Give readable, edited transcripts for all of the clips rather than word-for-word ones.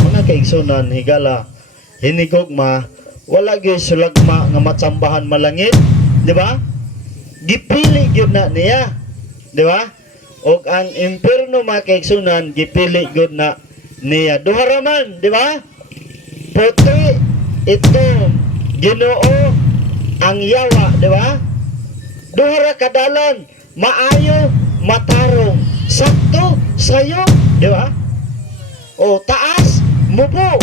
Mga kaigsunan, higala, hinigugma, wala gyud sulagma nga matsambahan malangit, di ba? Gipili gyud na niya, di ba? Og ang impierno mga kaigsunan, gipili gyud na niya. Duha ra man, di ba? Puti, ito, Ginoo, ang yawa, di ba? Duha ra kadalan, maayo, matarong, sakto, sayo, di ba? O taas, mubo,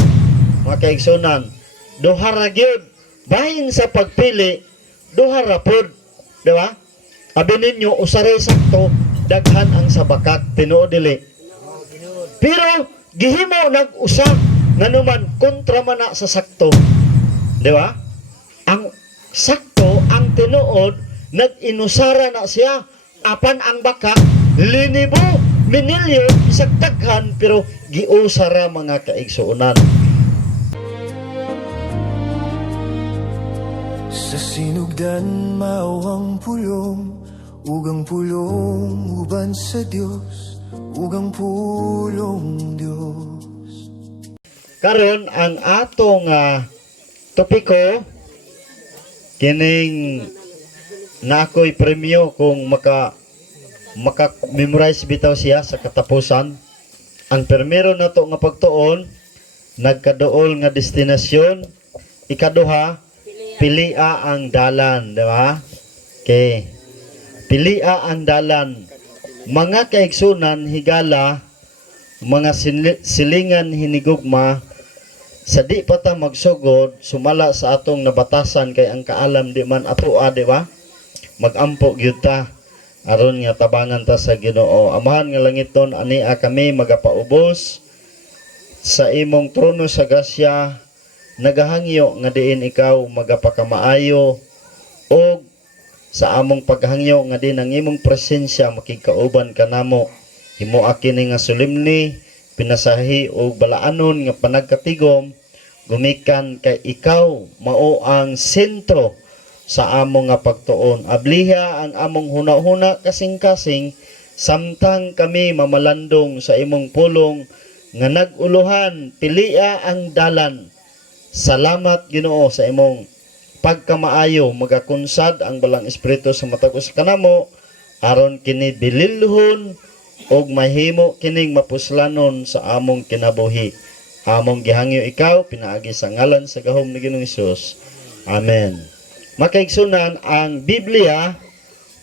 mga kaigsunan, duha ra gyud, bahin sa pagpili, duha ra pod, di ba? Abi ninyo, usaray sakto, daghan ang sabakat, tinuod dili. Pero, gihimo nag-usa, nga naman, kontra man na sa sakto, di ba? Ang sakto, ang tinuod, nag-inusara na siya, apan ang baka, linibo, minilyo, isang daghan, pero giusara mga kaigsuunan. Sa sinugdan mawang pulong, ugang pulong uban sa Dios, ugang pulong Dios. Karon ang atong topiko kining na ako'y premyo kung maka-memorize bitaw siya sa katapusan. Ang primero nato nga pagtuon, nagkaduol nga destinasyon. Ikaduha, pilia ang dalan, di ba? Okay. Pilia ang dalan. Mga kaigsunan, higala, mga silingan hinigugma, sa di pa ta magsugod, sumala sa atong nabatasan kay ang kaalam di man atoa, di ba? Magampo gyud ta aron nga tabangan ta sa Ginoo. Amahan nga langiton, ania kami magapaubos sa imong trono sa grasya, nagahangyo nga diin ikaw magapakamaayo, o sa among paghangyo nga din ang imong presensya makigkauban kanamo. Himo kini nga solemni, pinasahi o balaanon nga panagkatigom, gumikan kay ikaw mao ang sentro sa among nga pagtuon. Abliha ang among huna-huna kasing-kasing, samtang kami mamalandong sa imong pulong nga naguluhan, pilia ang dalan. Salamat Ginoo sa imong pagkamaayo, magakunsad ang balang espiritu sa matag usa kanamo, aron kini bililhon og mahimo kining mapuslanon sa among kinabuhi. Among gihangyo ikaw, pinaagi sa ngalan sa gahom ni Ginoong Hesus. Amen. Makaigsunan, ang Biblia,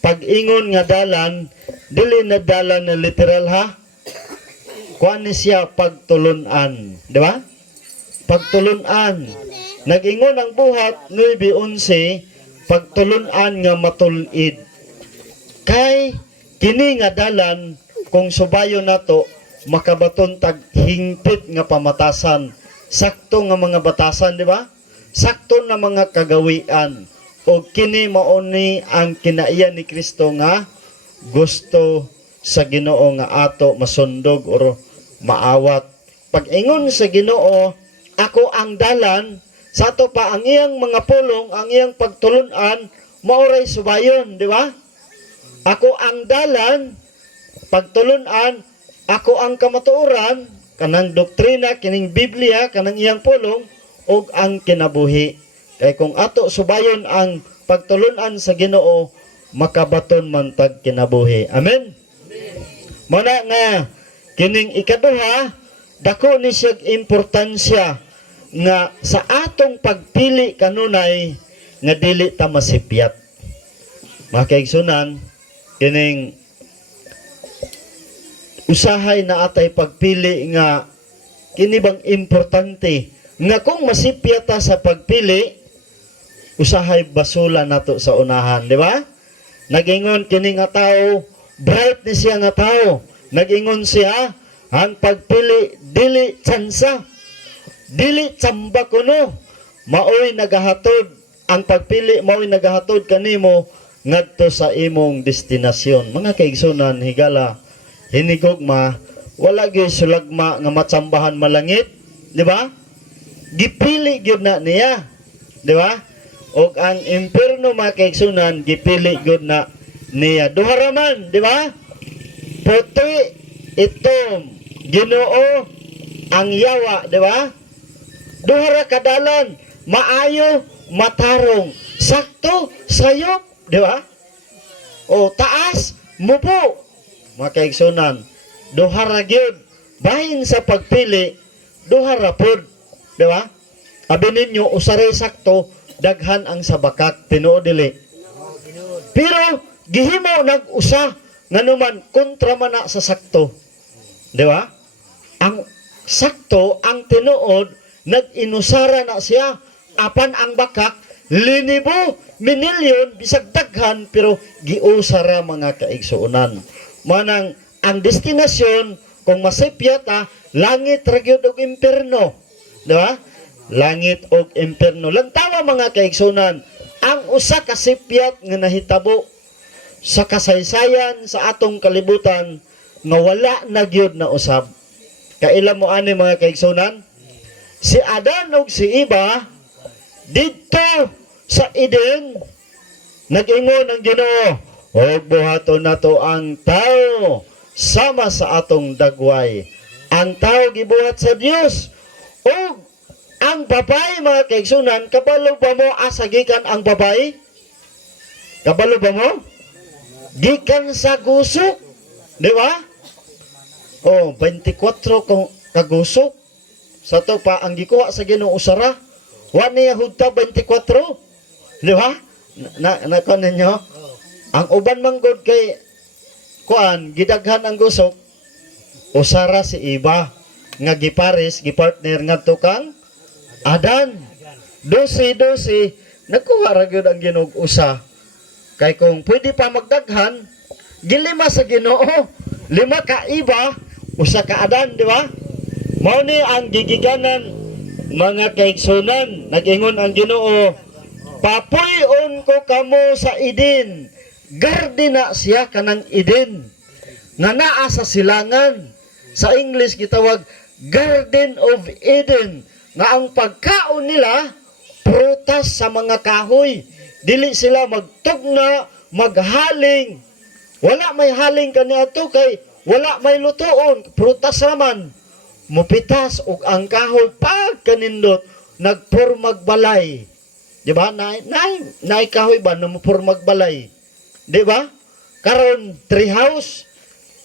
pag-ingon nga dalan, dili na dalan na literal ha. Kuan ni siya pagtulunan, di ba? Pagtulunan. Nag-ingon ang buhat 9:11, pagtulunan nga matulid. Kay kini nga dalan, kung subayo nato, makabaton tag hingpit nga pamatasan, sakto nga mga batasan, di ba? Sakto na mga kagawian. O kini mauni ang kinaiyan ni Kristo nga gusto sa Ginoo nga ato masundog o maawat. Pag-ingon sa Ginoo, ako ang dalan, sa ato pa ang iyang mga pulong, ang iyang pagtulunan, mauray subayon, di ba? Ako ang dalan, pagtulunan, ako ang kamatuoran, kanang doktrina, kining Biblia, kanang iyang pulong, o ang kinabuhi. Kay kung ato subayon ang pagtulunan sa Ginoo, makabaton man tag kinabuhi. Amen? Muna nga, kining ikaduha, dako ni siya importansya nga sa atong pagpili kanunay nga dili ta masipyat. Mga kaigsunan, kining usahay na atay pagpili nga kini bang importante nga kung masipyat ta sa pagpili, usahay basula nato sa unahan, di ba? Nagingon kini nga tao, bright ni siya nga tao. Nagingon siya, ang pagpili dili tsansa, dili tsamba kuno, maoy nagahatod, ang pagpili maoy nagahatod kanimo ngadto sa imong destinasyon. Mga kaigsunan, higala, hinigugma, wala gyud sulagma nga matsambahan malangit, di ba? Gipili gyud na niya, di ba? Og ang impierno mga kaigsunan, gipili gyud na niya. Duha ra man, di ba? Puti, itom, Ginoo, ang yawa, di ba? Duha ra ka dalan, maayo, matarong, sakto, sayop, di ba? O taas, mupo. Mga kaigsunan, duha ra gyud, bahin sa pagpili, duha ra pod, di ba? Abi ninyo, usaray sakto, daghan ang sabakak, tinuod dili. Pero, gihimo nag-usa, nga naman, kontra man na sa sakto. Di ba? Ang sakto, ang tinuod, nag-inusara na siya, apan ang bakak, linibo, minilyon, bisag daghan, pero giusara mga kaigsuunan. Manang, ang destinasyon, kung masipyata, langit, ragyod og imperno. Di ba? Langit og imperno. Lantawa mga kaigsunan, ang usa ka sipyat nga nahitabo sa kasaysayan sa atong kalibutan nga wala na gyud na usab. Kailan mo ani mga kaigsunan? Si Adan ug si Eva didto sa Eden nag-ingon ang Ginoo, "Og buhaton nato ang tao sama sa atong dagway." Ang tao gibuhat sa Dios. Og ang babae mga kaigsunan, kabalo ba mo asa gikan ang babae? Kabalo ba mo? Gikan sa gusok, di ba? Oh, 24 kagusok. Sa to pa ang gikuha sa Ginoo usara. Wa niya hudta 24. Di ba? Na kuan ninyo. Ang uban manggod kay kuan gidaghan ang gusok. Usara si Eva nga gipares, gipartner ngadto kang Adan. 12 nakuha ra gyud ang Ginoo usa. Kay kung pwede pa magdaghan, gilima sa Ginoo, 5 ka Eva, usa ka Adan, di ba? Mao ni ang gigiganan mga kaigsunan, nag-ingon ang Ginoo, "Papuy-on ko kamo sa Eden." Garden na siya kanang Eden. Nga naa sa silangan. Sa English gitawag Garden of Eden. Nga ang pagkaon nila, prutas sa mga kahoy. Dili sila magtugna, maghaling. Wala may haling kaniadto kay wala may lutoon, prutas naman. Mupitas og ang kahoy pag kanindot nagpurmag balay. Di ba? Nay kahoy ba na mupurmag balay? Di ba? Karon tree house.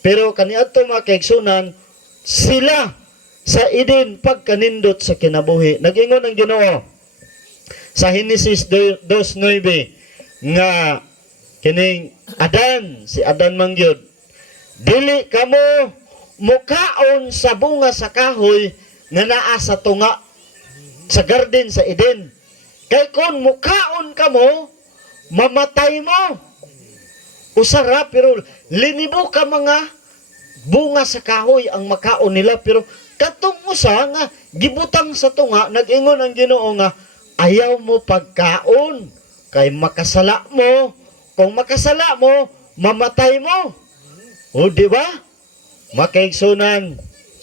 Pero kaniadto mga kaigsunan, sila sa Eden pag kanindot sa kinabuhi. Nag-ingon ang Ginoo sa Genesis 2:9 nga kining Adan, si Adan mangyod, dili kamo mukaon sa bunga sa kahoy nga naa sa tunga sa garden sa Eden. Kay kun mukaon kamo, mamatay mo. Usara pero linibo ka mga bunga sa kahoy ang makaon nila, pero katong usa nga gibutang sa tunga, nag-ingon ang Ginoo nga ayaw mo pagkaon kay makasala mo. Kung makasala mo, mamatay mo. O di ba? Makaigsunan,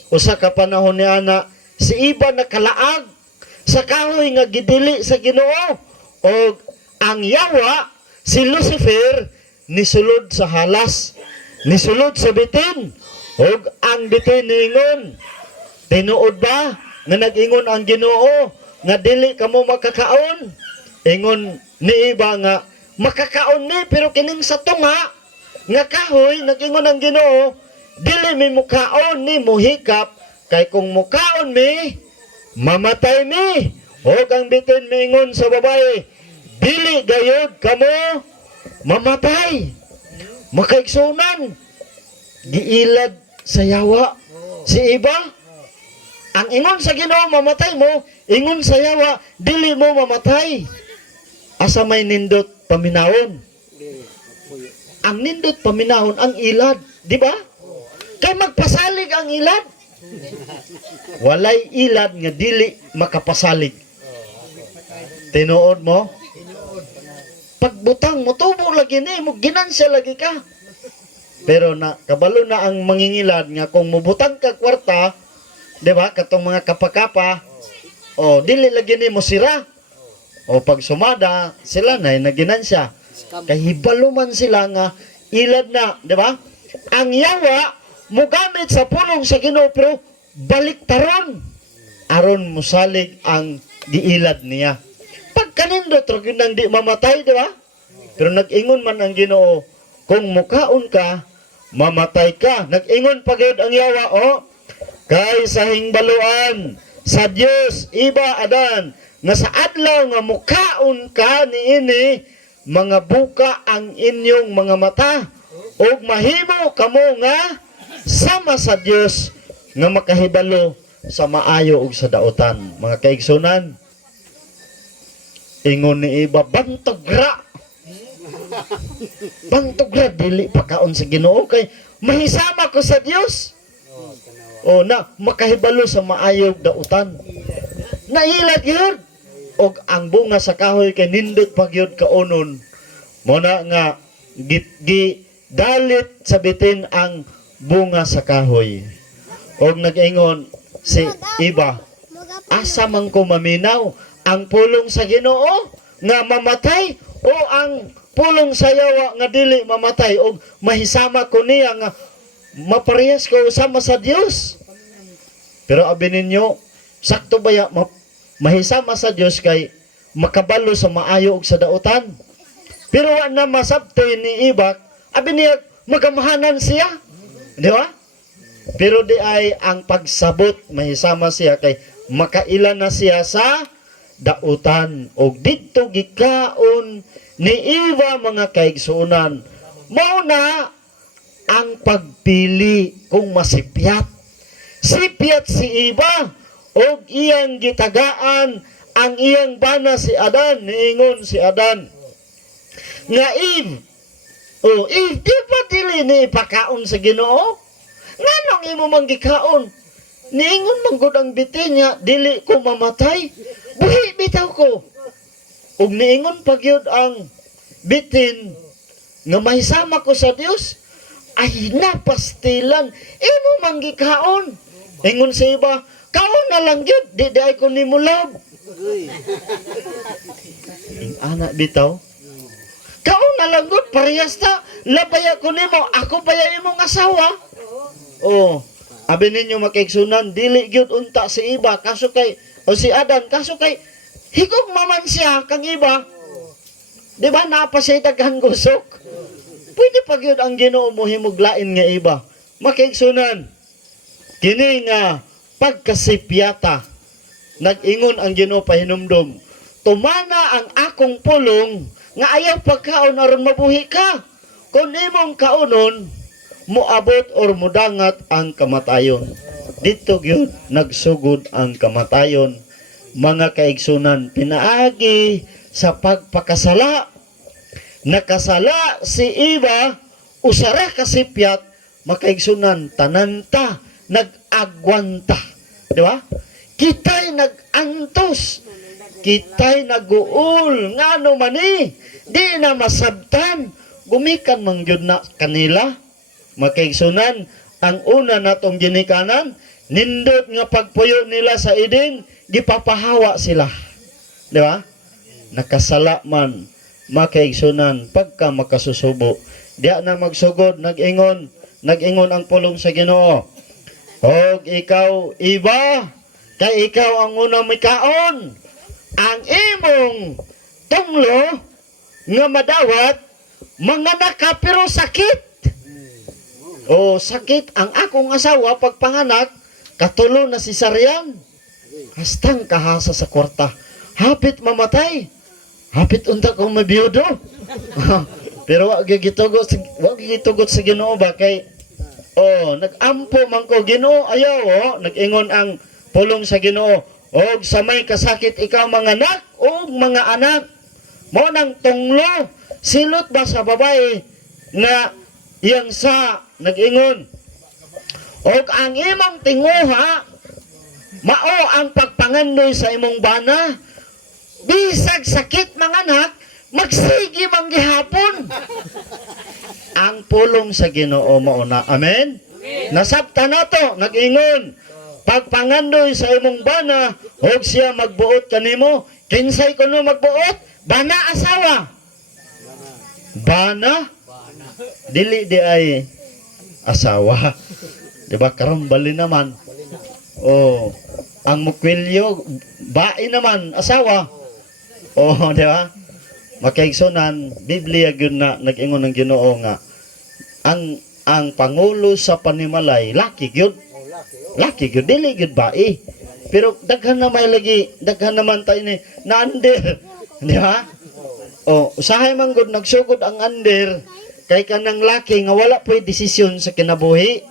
usa ka panahon ni ana, si Eva nakalaag sa kahoy nga gidili sa Ginoo. O ang yawa, si Lucifer, nisulod sa halas, nisulod sa bitin. O ang bitin niingon, tinuod ba nga nag-ingon ang Ginoo nga dili kamo makakaon? Ingon ni Eva nga makakaon ni, pero kining sa tunga nga kahoy, nag-ingon ang Ginoo, dili mi mukaon ni muhikap, kay kung mukaon mi, mamatay mi. O ang bitin miingon sa babae, dili gayod kamo mamatay. Makaigsunan, giilad sa yawa si Eva. Ang ingon sa Ginoo mamatay mo, ingon sa yawa dili mo mamatay. Asa may nindot paminawon. Ang nindot paminawon ang ilad, di ba? Kay magpasalig ang ilad. Walay ilad nga dili makapasalig. Tinuod mo? Pagbutang mo, tubo lagi ni mo, ginansya lagi ka. Pero na kabalo na ang mangingilad nga kung mubutang ka kwarta, di ba, katong mga kapakapa, o dili lagi ni mo sira. O pag sumada, sila na naginansya. Kahibalo man sila nga ilad na, di ba? Ang yawa, mugamit sa pulong sa Ginoo, pero baliktaron aron musalig ang giilad niya. Pag kanindot ra gyud nang di mamatay, di ba? Pero nag-ingon man ang Ginoo, kung mukaon ka, mamatay ka. Nag-ingon pa gyud ang Yawa, kay sa hingbaluan sa Dios iba adan nga sa adlaw nga mukaon ka niini, mga buka ang inyong mga mata ug mahimo kamo nga sama sa Dios nga makahibalo sa maayo ug sa daotan. Mga kaigsunan, ingon ni iba, bantog ra dili pa kaon sa Ginoo kay mahisama ko sa Dios. O na makahibalo sa maayog daotan. Nailad yun. Og ang bunga sa kahoy kay nindot pag yun kaonon. Muna nga dalit sa bitin ang bunga sa kahoy. Og nag-ingon si iba, asa man ko maminaw ang pulong sa Ginoo nga mamatay o ang pulong sa Yawa nga dili mamatay og mahisama ko niya nga maparehas ko sama sa Dios. Pero abi ninyo, sakto ba mahisama sa Dios kay makabalo sa maayo ug sa daotan? Pero wa na masabtay ni Ibak, abi niya magamahanan siya. Di ba? Pero di ay ang pagsabot mahisama siya kay makailan na siya sa dautan og didto gikaon ni Eva mga kaigsunan. Mao na ang pagpili kung masipyat. Sipyat si Eva og iyang gitagaan ang iyang bana si Adan. Niingon si Adan nga Eve, di ba dili ni ipakaon sa Ginoo? Nganong imo man gikaon? Niingon man gud ang bitin niya, dili ko mamatay. Buhi bitaw ko. Ug niingon pagyud ang bitin nga mahisama ko sa Dios, ay napastilan, imo man gikaon. Ingon sa iba, kaon na lang gyud, di ay ko nimo love. Anak bitaw, kaon na lang gyud, parehas ta, labaya ko nimo, ako baya imong asawa. Abi ninyo makaigsunan, dili gyud unta si iba, kaso kay, o si Adan, kaso kay, higog maman siya kang iba. Di ba, napa siya daghang gusok? Pwede pa gyud ang Ginoo mo himuglain nga iba. Makaigsunan, kini nga pagkasipyata, nag-ingon ang Ginoo pahinumdom, tumana ang akong pulong nga ayaw pagkaon aron mabuhi ka. Kung imong kaunon, muabot or mudangat ang kamatayon. Dito gyud nagsugod ang kamatayon. Mga kaigsunan, pinaagi sa pagpakasala. Nakasala si Eva, usara kasipyat, makaigsunan, tananta, nag-agwanta. Di ba? Kita'y nag-antos. Kita'y nag-uul. Nga no mani, di na masabtan. Gumikan mangyod na kanila. Makaigsunan, ang una natong ginikanan, nindot nga pagpuyo nila sa Eden, gipapahawa sila. Di ba? Nakasala man, makaigsunan, pagka makasusubo, diya na magsugod, nag-ingon ang pulong sa Ginoo. Og ikaw, iba, kay ikaw ang unang mikaon, ang imong tunglo, nga madawat, mga naka pero sakit. Sakit ang akong asawa pagpanganak, katulo na si Saryan. Hastang kahasa sa kwarta. Hapit mamatay. Hapit unta kong mabiyudo. Pero wag gitugot sa Ginoo ba kay nag-ampo man ko Ginoo ayaw nag-ingon ang pulong sa Ginoo. Og sa may kasakit ikaw mga anak o mga anak mo nang tunglo silot ba sa babae nga iyang sa nag-ingon og ang imong tinguha mao ang pagpangandoy sa imong bana bisag sakit mga anak magsigi man gihapon. Ang pulong sa Ginoo mao na. Amen. Nasabta nato nag-ingon pagpangandoy sa imong bana og siya magbuot kanimo. Kinsay kuno magbuot? Bana asawa. Bana? Dili di ay asawa. Di ba karambali naman? Oh, ang mukwilyo, bae naman, asawa. Oh, di ba? Makaigsunan, Biblia gyud na nag-ingon ng Ginoo nga ang pangulo sa panimalay laki gyud. Laki gyud dili gyud bae. Pero daghan na may lagi, daghan naman tayo ni na under. Di ba? Oh, usahay man gud nagsugod ang under kay kanang laki nga wala po'y desisyon sa kinabuhi.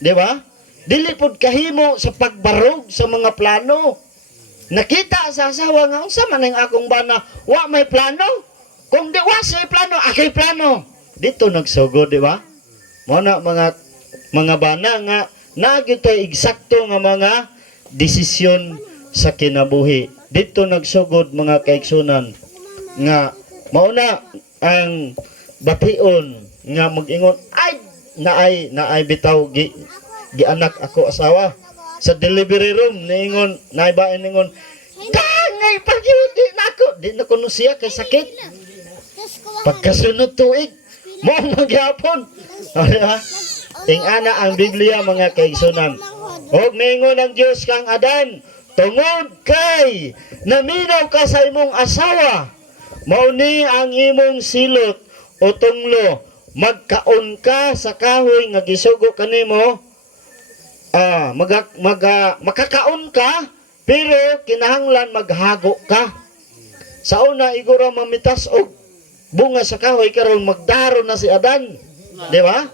Di ba? Dili pod kahimo sa pagbarog sa mga plano. Nakita sa asawa nga unsa man ang akong bana, wa may plano. Kung di wa say plano, akay plano. Dito nagsugod, di ba? Mo na mga bana nga nagyud tay eksakto nga mga desisyon sa kinabuhi. Dito nagsugod mga kaigsunan nga mauna ang bation nga mag-ingon naay bitaw gianak ako asawa sa delivery room niingon naibain ningon kangay pagyudi nako di na kuno siya kay sakit pagkasunod tuig mo magyapon ting-ana ang Biblia mga kaigsunan og niingon ang Dios kang Adan tungod kay naminaw ka sa imong asawa mao ni ang imong silot o tunglo magkaon ka sa kahoy nga gisugo kanimo makakaon ka pero kinahanglan maghago ka sa una igura mamitas og bunga sa kahoy karon magdaro na si Adan di ba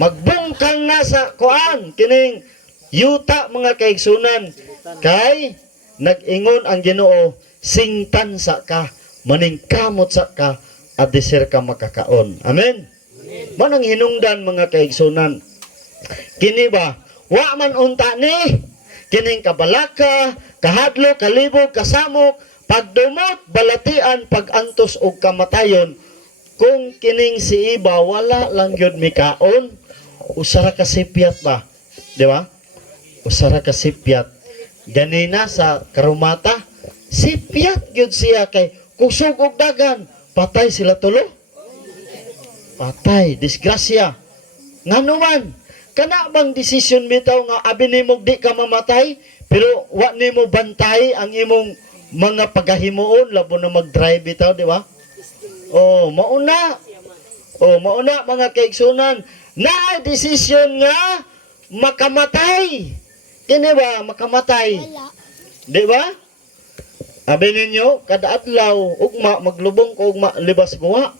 magbungkang na sa kuan kining yuta mga kaigsunan kay nag-ingon ang Ginoo singtan sa ka maningkamot sa ka at deser ka makakaon amen manang hinungdan mga kaigsunan kini ba wa man unta ni kining kabalaka, kahadlo, kalibog, kasamok, pagdumot, balatian, pagantos og kamatayon. Kung kining si iba wala lang gyud mikaon, usara ka sipyat ba? Di ba? Usara ka sipyat. Ganina sa karumata, sipyat gyud siya kay kusog og dagan, patay sila tulo. Patay, disgrasya. Ngano man kana bang desisyon bitaw nga abi nimo di ka mamatay pero wa nimo bantay ang imong mga pagahimuon labo na mag-drive bitaw di ba? Mauna mga kaigsunan na desisyon nga makamatay. Kini ba makamatay? Di ba? Abi ninyo kada adlaw ugma maglubong ko ugma libas guwa.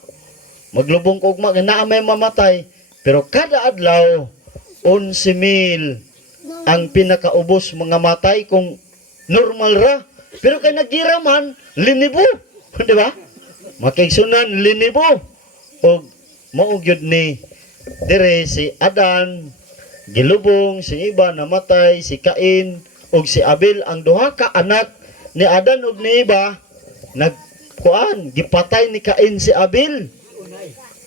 Maglubong ko ugma na may mamatay pero kada adlaw 11,000 ang pinakaubos mga matay kung normal ra. Pero kay nagiraman, linibo. Di ba? Makaigsunan, linibo. O maugyod ni dire si Adan, gilubong, si iba namatay, si Cain, o si Abel, ang duha ka anak ni Adan o ni iba, gipatay ni Cain si Abel.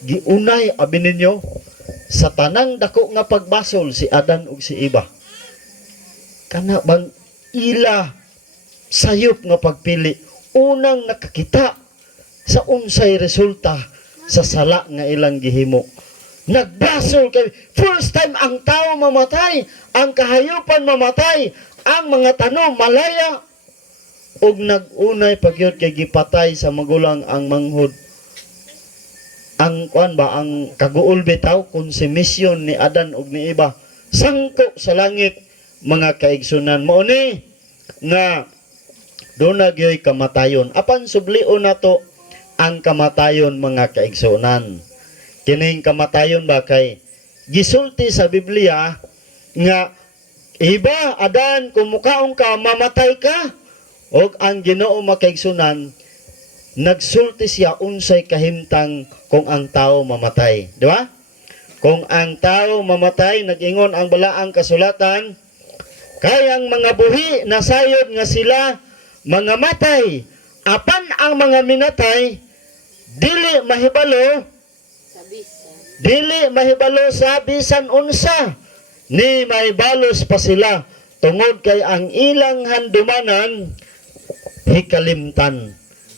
Giunay, abi ninyo, sa tanang dako nga pagbasol si Adan ug si Eva kana bang ila sayop nga pagpili unang nakakita sa unsay resulta sa sala nga ilang gihimo nagbasol kay first time ang tao mamatay ang kahayupan mamatay ang mga tanom malaya ug nagunay pagyud kay gipatay sa magulang ang manghod ang ang kaguol bitaw konsumisyon ni Adan ug ni Eva sangko sa langit mga kaigsunan mo ni nga duna gyoy kamatayon apan sublion nato ang kamatayon mga kaigsunan kining kamatayon ba kay gisulti sa Biblia nga Eva Adan kung mukaon ka mamatay ka ug ang Ginoo makaigsunan nagsulti siya unsay kahimtang kung ang tao mamatay. Di ba? Kung ang tao mamatay, nag-ingon ang balaang kasulatan, kayang mga buhi nasayod nga sila mga matay. Apan ang mga minatay, dili mahibalo sa bisan unsa, ni may balos pa sila, tungod kay ang ilang handumanan, hikalimtan.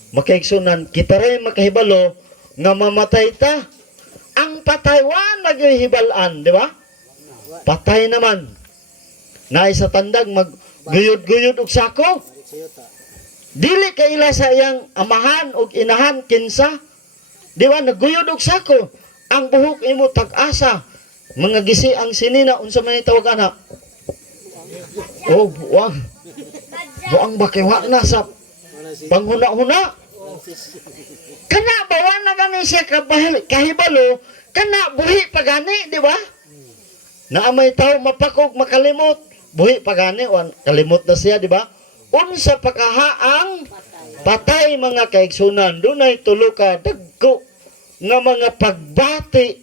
Makaigsunan kita ray makahibalo nga mamatay ta ang pataywan nagyhibalan di ba patay naman naay sa tandag magguyod-guyod og sako. Dili ka ila sa iyang amahan og inahan kinsa. Di ba nagguyod og sako. Ang buhok imo tag-asa. Mga gisi ang sinina unsa man tawag ana? Oh, buang. Buang bakiwa na sa panghuna-huna. Kana bawa na gani siya kahibalo, kana buhi pagani, di ba? Na may tao mapakog makalimot, buhi pagani, kalimot na siya, di ba? Unsa pakahaang patay mga kaigsunan, dunay tulo ka dagko nga mga pagbati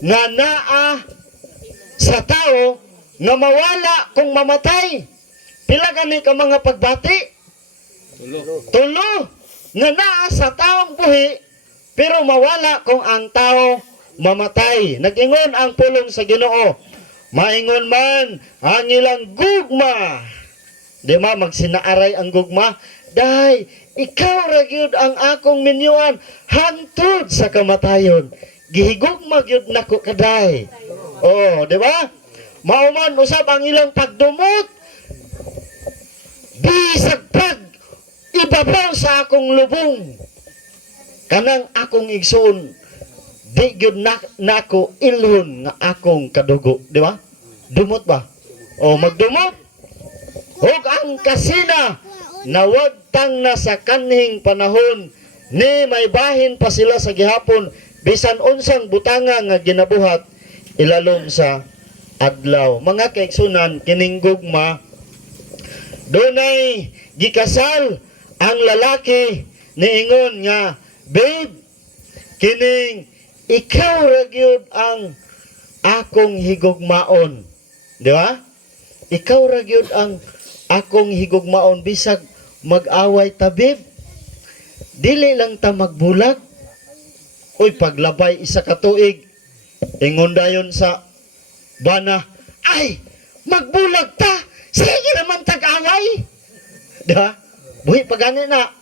nga naa sa tao nga mawala kung mamatay. Pila gani ka mga pagbati? Tulo. Nga naa sa taong buhi, pero mawala kung ang tao mamatay. Nag-ingon ang pulong sa Ginoo. Maingon man ang ilang gugma. Di ma, magsinaaray ang gugma. Dahay, ikaw ra gyud ang akong minyuan hangtod sa kamatayon. Gihigugma gyud nako kaday. Oh, di ba? Mauman usab ang ilang pagdumot. Bisag pag ibabaw sa akong lubong. Kanang akong igsoon, di gyud nako ilhon nga akong kadugo, di ba? Dumot ba? O magdumot. Hug ang kasina nawagtang na sa kanhing panahon ni may bahin pa sila sa gihapon bisan unsang butanga nga ginabuhat ilalom sa adlaw. Mga kaigsunan, kining gugma dunay gikasal ang lalaki niingon nga, babe, kining ikaw ra gyud ang akong higugmaon. Di ba? Ikaw ra gyud ang akong higugmaon bisag mag-away ta, babe. Dili lang ta magbulag. Uy, paglabay isa ka tuig, ingon dayon sa bana, ay, magbulag ta. Sige naman tag-away. Di ba? Buhi pagani na.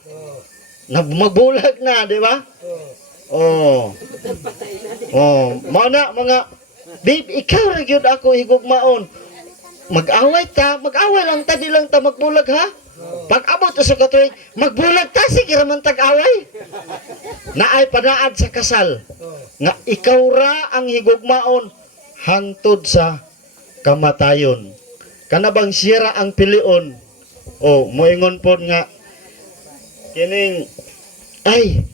Magbulag na, di ba? Oh. Oh, mao na mga babe, ikaw ra gyud ako higugmaon. Mag-away lang ta, di lang ta magbulag ha. Pag abot sa katuig, magbulag ta, sige ra man tag-away. Naay panaad sa kasal. Nga ikaw ra ang higugmaon hangtod sa kamatayon. Kana bang sira ang pilion? Oh, moingon po nga kining ay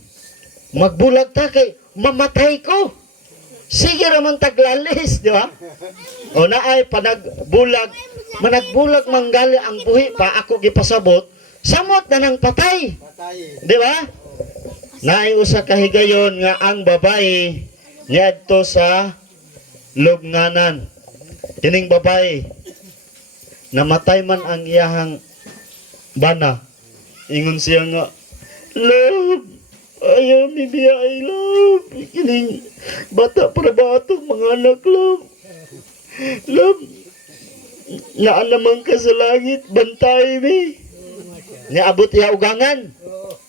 magbulag ta kay mamatay ko. Sige raman taglalis, di ba? O naay panagbulag, managbulag manggali ang buhi pa ako gipasabot, samot na nang patay. Di ba? Naay usa ka higayon nga ang babae niadto sa lubnganan. Kining babae namatay man ang iyahang bana. Ingon siya nga, love, ayaw ni biya, I love. Kining bata para batong mga anak, love. Love, naalamang ka sa langit, bantay mi. Niabot iya ugangan.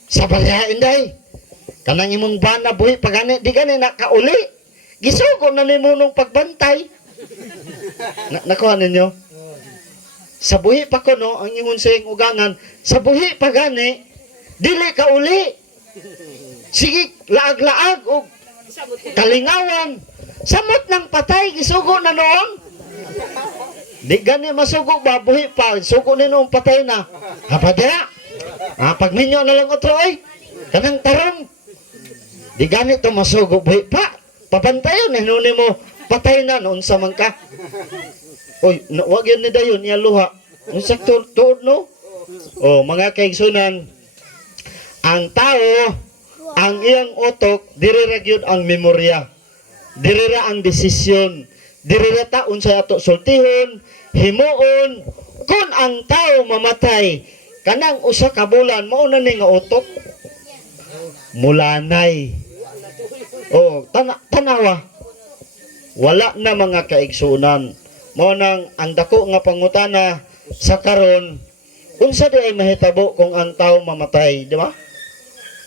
Sa balyain day. Kanang imong bana, buhi, pagani, di gani nakauli. Gisugo na ni mo nung pagbantay. Nakuha ninyo? Sa buhi pa ko no, ang ingon sa ugangan, sa buhi pa gani, dili ka uli. Sige, laag-laag o kalingawan. Samot ng patay, gisugo na noon. Di gani masugo ba, buhi pa, sugo ni noong patay na. Hapadya, pagminyo na lang otro ay, kanang tarong. Di gani to masugo, buhi pa, papantayon, hinuni mo, patay na noon sa mangka. Oy, wag yun ni dayon niya luha. Unsa tuod no? Oh, mga kaigsunan, ang tao, ang iyang utok, diri ra gyud ang memorya. Diri ra ang desisyon. Diri ra ta unsay ato sultihon, himuon kun ang tao mamatay. Kanang usa ka bulan mao na ni nga utok. Mulanay. Oh, tanawa. Wala na mga kaigsunan. Mao nang ang dako nga pangutana sa karon, unsa di ay mahitabo kung ang tao mamatay, di ba?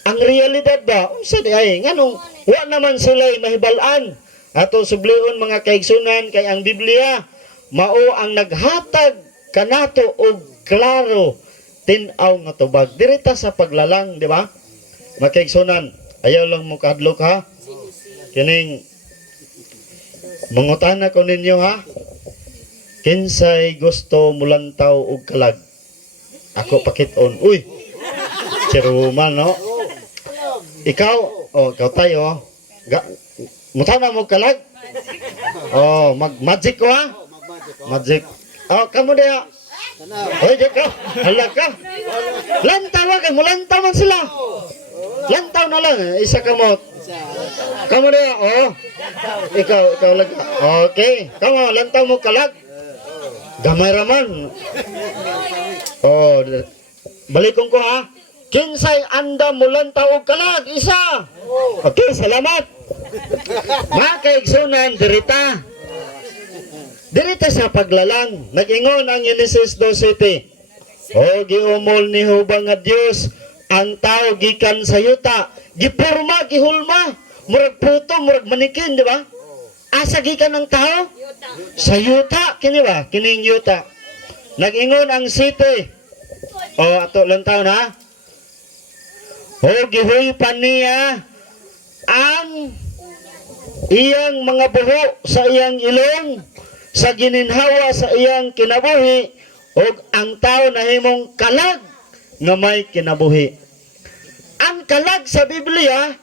Ang realidad ba, unsa di ay nganong wa naman sila mahibalan. Ato sublion mga kaigsunan kay ang Biblia mao ang naghatag kanato og klaro tin-aw nga tubag. Dirita sa paglalang, di ba? Makaigsunan, ayaw lang mo kahadlok ha. Kining mangutana ko ninyo ha. Kinsay gusto mulantaw og kalag? Ako pakiton. Uy. Chiruman no. Ikaw, ikaw tayo. Mutana mo kalag? Magic ko ha? Magic. Kamu dia. Oy, ka. Hala ka. Lantaw ka, mulantaw man sila. Lantaw na lang, isa ka mo. Kamu dia, Ikaw lag. Okay. Kamu lantaw mo kalag. Gamay raman. Balikon ko ha. Kinsay anda mulantaw og kalag, isa. Okay, salamat. Makaigsunan dirita. Dirita sa paglalang, nag-ingon ang Genesis 2:7. Giumol ni hubang nga Dios ang tao gikan sa yuta, gipurma, gihulma, murag puto, murag manikin, di ba? Asa gikan ang tao? Sa yuta, kini ba? Kining yuta. Nag-ingon ang 7. Ato lang taon ha. Gihuypan niya ang iyang mga buho sa iyang ilong, sa gininhawa sa iyang kinabuhi, ug ang tao nahimong kalag nga may kinabuhi. Ang kalag sa Biblia,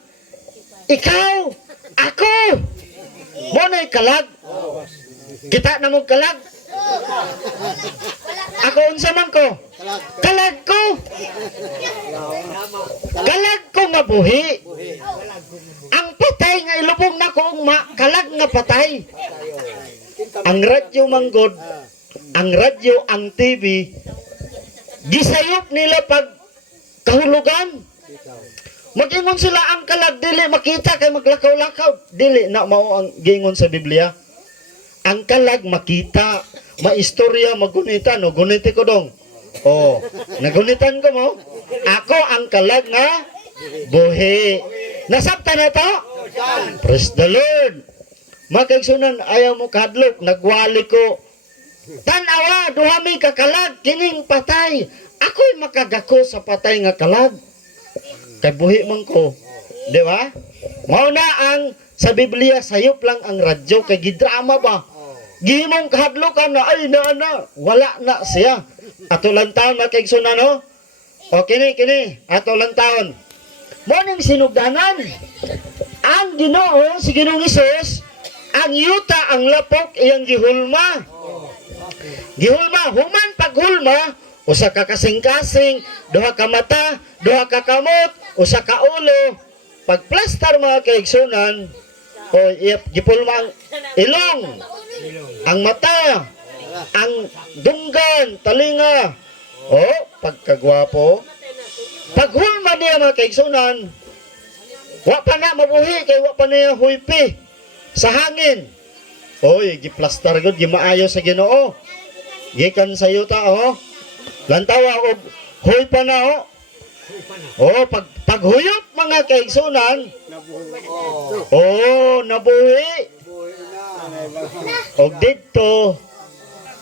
ikaw, ako, mo na'y kalag. Kita na mo kalag. Ako unsa man ko? Kalag ko. Kalag ko nga buhi. Ang patay nga ilubong na ko kalag nga patay. Ang radyo manggod, ang radyo, ang TV, gisayop nila pag kahulugan. Mag-ingon sila ang kalag, dili makita kay maglakaw-lakaw. Dili na mao ang gingon sa Biblia. Ang kalag makita, maistorya, magunita, no? Guniti ko dong. Nagunitan ko mo. Ako ang kalag nga buhi. Nasabta na to? Praise the Lord. Makaigsunan, ayaw mo kahadlok, nagwali ko. Tanawa, duhami ka kalag, kining patay. Ako'y makagako sa patay nga kalag. Kay buhi man ko. Di ba? Mauna ang sa Biblia, sayop lang ang radyo, kay gidrama ba? Gihimong kahadlokan na, ay na, wala na siya. Ato lang taon, makaigsunan, no? Kini, ato lang taon. Morning sinugdanan. Ang Ginoo, si Ginoong Hesus, ang yuta, ang lapok, iyang gihulma. Human paghulma, usa ka kasing-kasing, duha ka mata, duha ka kamot, usa ka ulo. Pagplastar mga kaigsunan, gipulma ang ilong, ang mata, ang dunggan, talinga. Pagkagwapo. Paghulma niya mga kaigsunan, wa pa na mabuhi, kay wa pa niya huypi sa hangin. Giplastar gud, gimaayo sa Ginoo. Gikan sa yuta, lantawa og huy pa na, paghuyop mga kaigsunan, nabuhi. Og dito,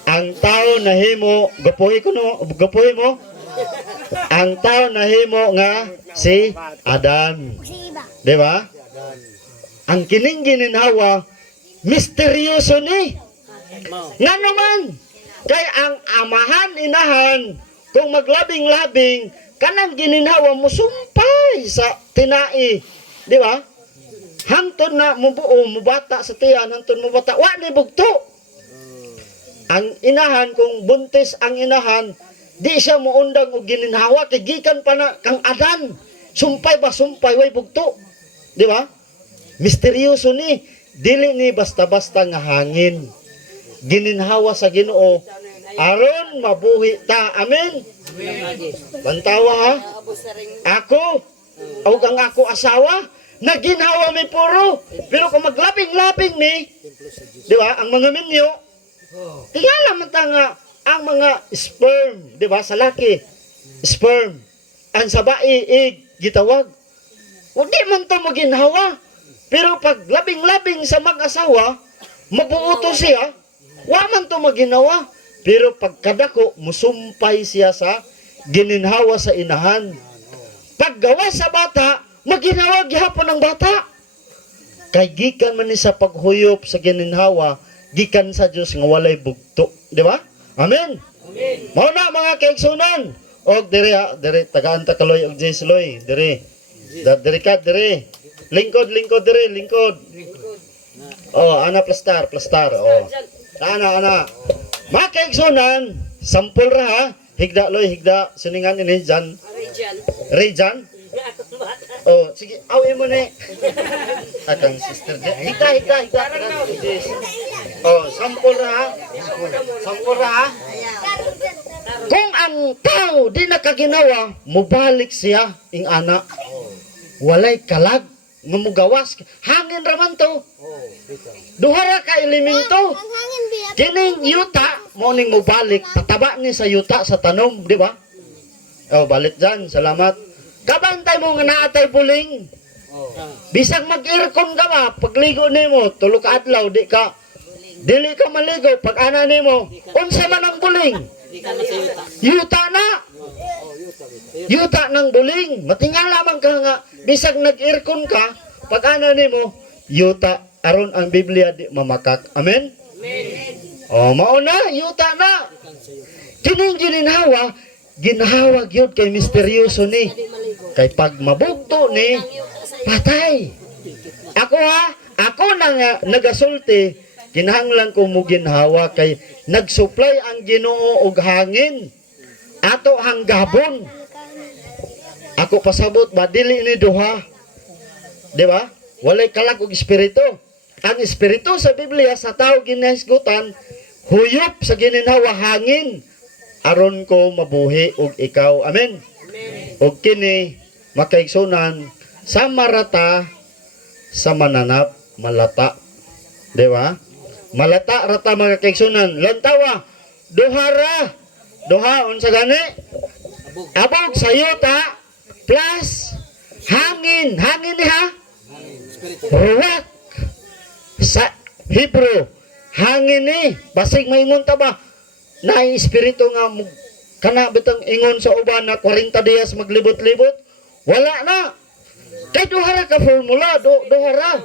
ang tao nahimo, gapuhi mo, ang tao nahimo nga si Adan. Di ba? Ang kining gininhawa, misteryoso ni. Nga naman, kay ang amahan, inahan, kung maglabing-labing, kanang gininhawa mo sumpay sa tinai. Di ba? Hantod na mubuo, mubata sa tiyan, hantod mubata, wa ni bugto. Ang inahan, kung buntis ang inahan, di siya muundang o gininhawa, kay gikan pa na kang Adan. Sumpay ba, sumpay, way bugto. Di ba? Misteryoso ni, dili ni basta-basta nga hangin. Gininhawa sa Ginoo aron mabuhi ta. Amen. Bantawa ha. Ako o ang ako asawa naginhawa mi puro, pero kung maglabing-labing ni, di ba, ang mga minyo, tingala man ta nga ang mga sperm, di ba, sa laki sperm, ang sa bae gitawag. Hindi man to maginhawa. Pero pag labing-labing sa mag-asawa, mabuuto siya, wa man to maginawa. Pero pagkadako, musumpay siya sa gininhawa sa inahan. Paggawa sa bata, maginawa gihapon ang bata. Kay gikan man ni sa paghuyop sa gininhawa, gikan sa Dios nga walay bugto, di ba? Amen. Mao na mga kaigsunan. Og dire tagaan ta kaloy og Jesloy, dire. Dire ka dire. Lingkod dire, lingkod. Oh, ana plastar. Oh. Ana. Mga kaigsunan, sampol ra ha. Higda loy, higda siningan ini Jan. Rejan. Oh, sige, awin mo ni. Akang sister. Higda. Oh, sampol ra ha. Sampol ra ha. Kung ang tao di nakaginawa, mubalik siya ing ana. Walay kalag nga mugawas. Hangin raman to. Duha ra ka elemento. Kining yuta mo ning mubalik, pataba ni sa yuta sa tanom, di ba? Oh, balik dyan. Salamat. Kabantay mo nga naatay buling. Bisag mag-irkon ka ba, pagligo nimo, tulo ka adlaw, dili ka maligo, pag ana nimo, unsa man ang buling? Yuta na. Yuta ng buling. Matingala man ka nga, bisag nag-irkon ka, pag ana nimo, yuta. Aron ang Biblia di mamakak. Amen? O, mauna, yuta na. Kining ginhawa gyud kay misteryoso ni. Kay pag mabugto ni, patay. Ako na nga nagasulti, kinahanglan ko mo ginhawa kay nagsupply ang Ginoo og hangin. Ato hanggabon. Ako pasabot ba dili ni duha. Di ba? Walay kalag og espiritu. Ang espiritu sa Biblia sa tao ginahisgutan, huyop sa gininhawa hangin aron ko mabuhi og ikaw. Amen. Og kini makaigsunan sa marata sa mananap malata. Di ba? Malata rata mga kaigsunan. Lantawa duha unsa gani? Abog sa yuta plus hangin ni ha? Ruwak. Sa Hebrew, hangin ni, basig maingon ta ba? Na espiritu nga kana bitang ingon sa uban na 40 dias maglibot-libot, wala na. Kay duha ra ka formula, duha ra.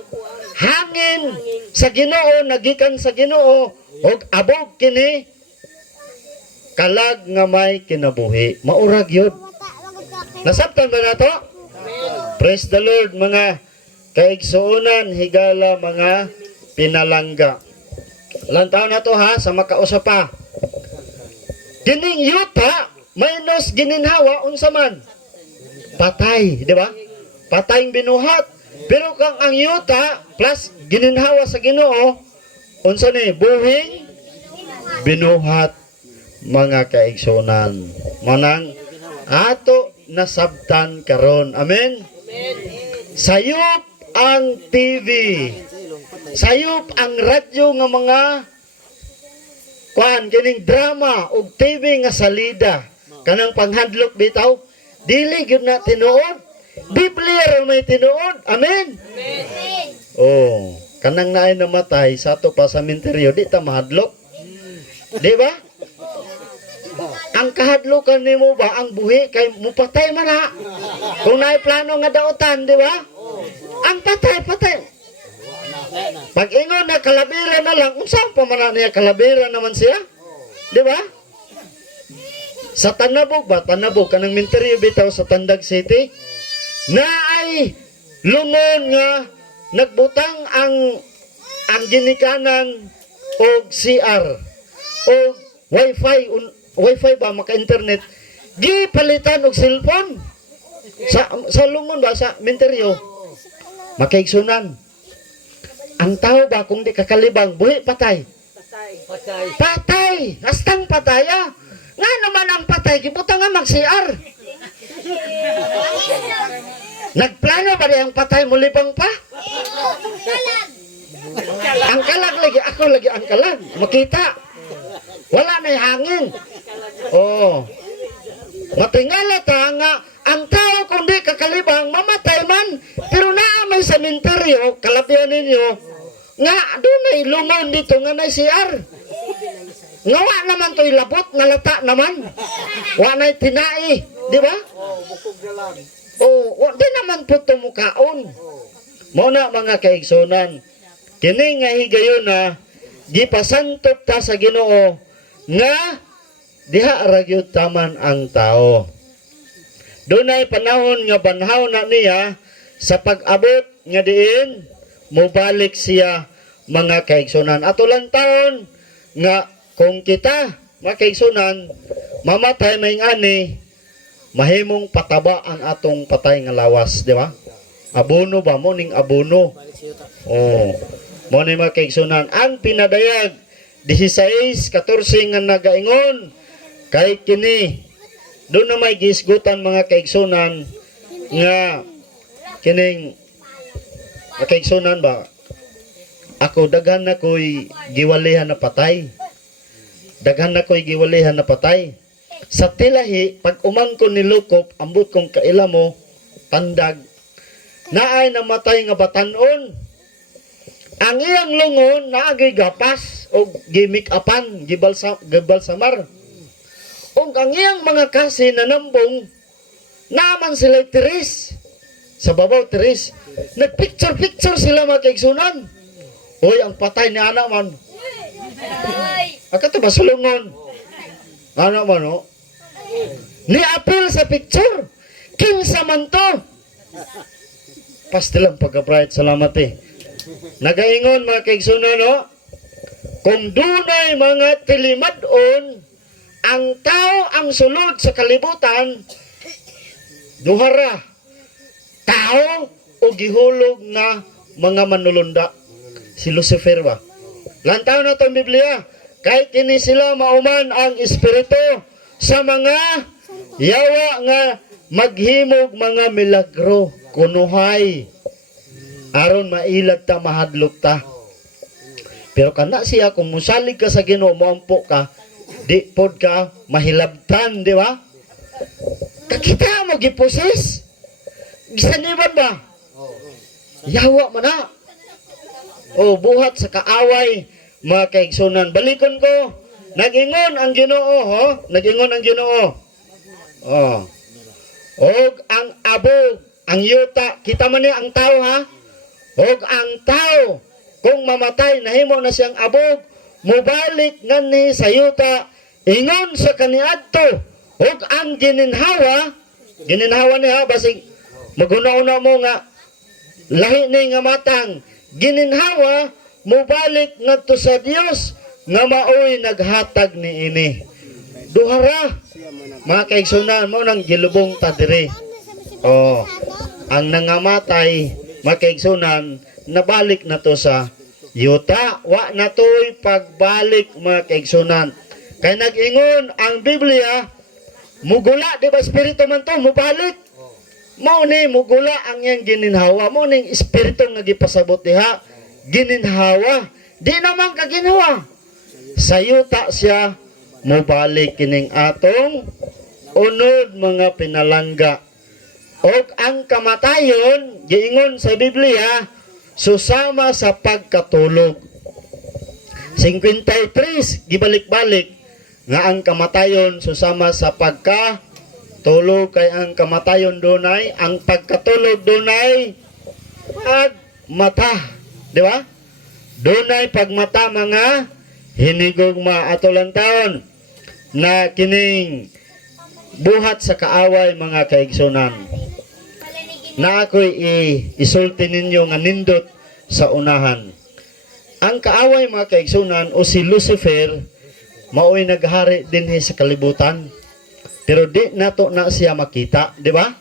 Hangin sa Ginoo, nagikan sa Ginoo, og abog kini kalag nga may kinabuhi. Maurag yun. Nasabtan ba na to? Praise the Lord mga kaigsuonan, higala mga pinalangga. Lantaw na to ha, sa makausap pa. Kining yuta, minus gininhawa, unsa man? Patay, di ba? Patayng binuhat. Pero kang ang yuta, plus gininhawa sa Ginoo, unsa ni? Buhing binuhat mga kaigsuonan. Manang ato nasabtan karon. Amen? Sayop ang TV. Sayop ang radyo nga mga kining drama ug TV nga salida. Kanang panghadlok bitaw, dili gyud na tinuod. Biblia ra may tinuod. Amen. Oh, kanang naay namatay sa ato pa sa sementeryo di ta mahadlok. Di ba? Ang kahadlokan nimo ba ang buhi kay mupatay man ha. Kung naay plano nga daotan, di ba? Ang patay. Pag ingon na kalabira na lang, unsang pamana niya kalabira naman siya? Di ba? Sa Tanabog ba? Tanabog, kanang minteryo bitaw sa Tandag City, na ay lungon nga nagbutang ang ginikanan o CR o wifi ba, maka-internet, gipalitan og cellphone sa lungon ba, sa minteryo. Makaigsunan. Ang tao ba kung di kakalibang, buhi patay. Patay. Hastang pataya. Nga naman ang patay, gibutang nga mag-CR. Nagplano ba ang patay mo libang pa? Ang kalag lagi, ako lagi ang kalag. Makita. Wala na hangin. Oh. Matingala ta nga, ang tao kung di kakalibang, mamatay man. Pero naamay sa sementeryo, kalabihan ninyo, nga doon ay lumon dito nga na CR. Ngawa naman to'y labot, nalata naman. Wa na'y tinai, di ba? O, di naman po tumukaon. Muna mga kaigsunan, kini nga higayon na gipasantot ta sa Ginoo nga diha ragyod taman ang tao. Dunay panahon nga banhaw na niya sa pag-abot nga diin mobalik siya mga kaigsunan. Ato lang taon nga kung kita mga kaigsunan mamatay may ani mahimong pataba ang atong patay nga lawas, di ba? Abono ba mo ning abono? Oh. Mo ni mga kaigsunan ang pinadayag 16-14 nga nagaingon kay kini doon na may gisgutan mga kaigsunan nga kining kaigsunan ba ako daghan na ko'y giwalihan na patay, daghan na ko'y giwalihan na patay sa tilahi pag umangkon ni Lukop ambot kong kaila mo tandag naay namatay nga batanon ang iyang lungon naagay gapas o gimik-apan gibalsamar o ang iyang mga kasi nanambong naman sila tiris sa babaw tiris nagpicture sila mga kaigsunan. Hoy ang patay ni anak man akato ba sulungon anak man o ni apil sa picture kinsa man to pastilang pagka-bright salamat nagaingon mga kaigsunan no kung dunay mga tilimadon ang tao ang sulod sa kalibutan duhara tao o gihulog nga mga manulunda si Lucifer ba lantaw na itong Biblia kay kini sila mauman ang espiritu sa mga yawa nga maghimog mga milagro kunuhay aron mailag ta mahadlok ta pero kana siya kung musalig ka sa Ginoo moampo ka di pod ka mahilabtan di ba kakita mo gipusis gisaniban ba yawa man na o buhat sa kaaway mga kaigsunan balikon ko nagingon ang Ginoo ho nagingon ang Ginoo og ang abog ang yuta kita man ni ang tao ha og ang tao kung mamatay nahimo na siyang abog mubalik ngani sa yuta ingon sa kaniadto og ang gininhawa niya basig maguna-una mo nga lahi ni nga matang gininhawa mubalik ngadto sa Dios nga maoy naghatag ni ini duhara mga kaigsunan mo nang gilubong ta diri ang nangamatay mga kaigsunan nabalik na to sa yuta wa na to'y pagbalik mga kaigsunan kay nag-ingon ang Biblia mugula di ba espiritu man to mubalik mo ni mugula ang yang gininhawa mo ning espiritu nga gipasabot diha gininhawa di naman ka ginhawa sa yuta siya mubalik kining atong unod mga pinalangga og ang kamatayon giingon sa Biblia susama sa pagkatulog 53 gibalik-balik nga ang kamatayon susama sa pagkatulog kay ang kamatayon dunay ang pagkatulog dunay pagmata di ba dunay pagmata mga hinigugma ato lang taon na kining buhat sa kaaway mga kaigsunan na ako'y isulti ninyo nga nindot sa unahan ang kaaway mga kaigsunan o si Lucifer mao'y naghari din sa kalibutan pero di nato na siya makita di ba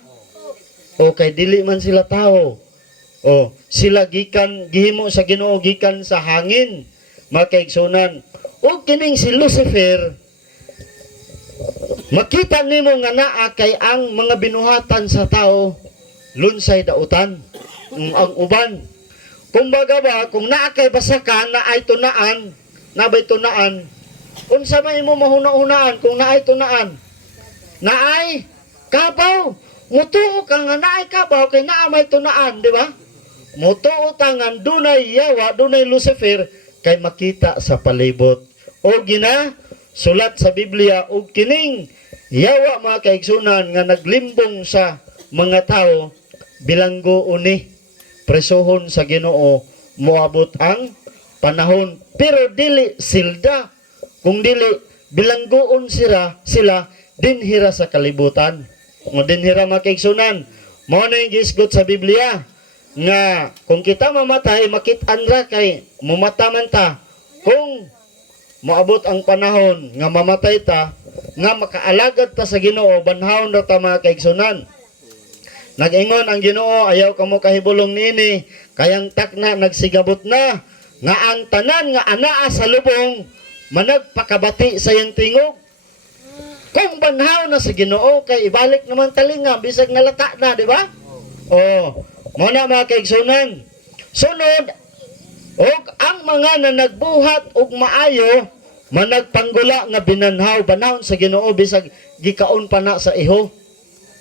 o kay dili man sila tao o sila gikan gihimo sa Ginoo gikan sa hangin mga kaigsunan o kining si Lucifer makita nimo nga naa kay ang mga binuhatan sa tao lunsay dautan ang uban kumbaga ba kung naa kay basakan na ay tunaan nabay tunaan unsa may mo mahuna-hunaan kung naay tunaan naay kabaw mutuo ka nga naay kabaw kay naa may tunaan di ba mutuo ta nga dunay yawa dunay Lucifer kay makita sa palibot o sulat sa Biblia ug kining yawa mga kaigsunan nga naglimbong sa mga tao bilanggo uni presohon sa Ginoo moabot ang panahon pero dili silda kung dili bilanggoon sila dinhira sa kalibutan o dinhira mga kaigsunan mao na yung gisgot sa Biblia nga kung kita mamatay makit-an ra kay mumataman ta kung moabot ang panahon nga mamatay ta nga makaalagad ta sa Ginoo banhawon ra ta mga kaigsunan. Nag-ingon ang Ginoo ayaw kamo kahibulong niini kayang takna nagsigabot na nga ang tanan nga anaa sa lubong managpakabati sa iyang tingog. Kung banhaw na sa Ginoo kay ibalik naman talinga bisag nalata na, di ba? Oh, mo na mga kaigsunan. Sunod og ang mga nanagbuhat og maayo managpanggula nga binanhaw banhaw sa Ginoo bisag gikaon pa na sa iho.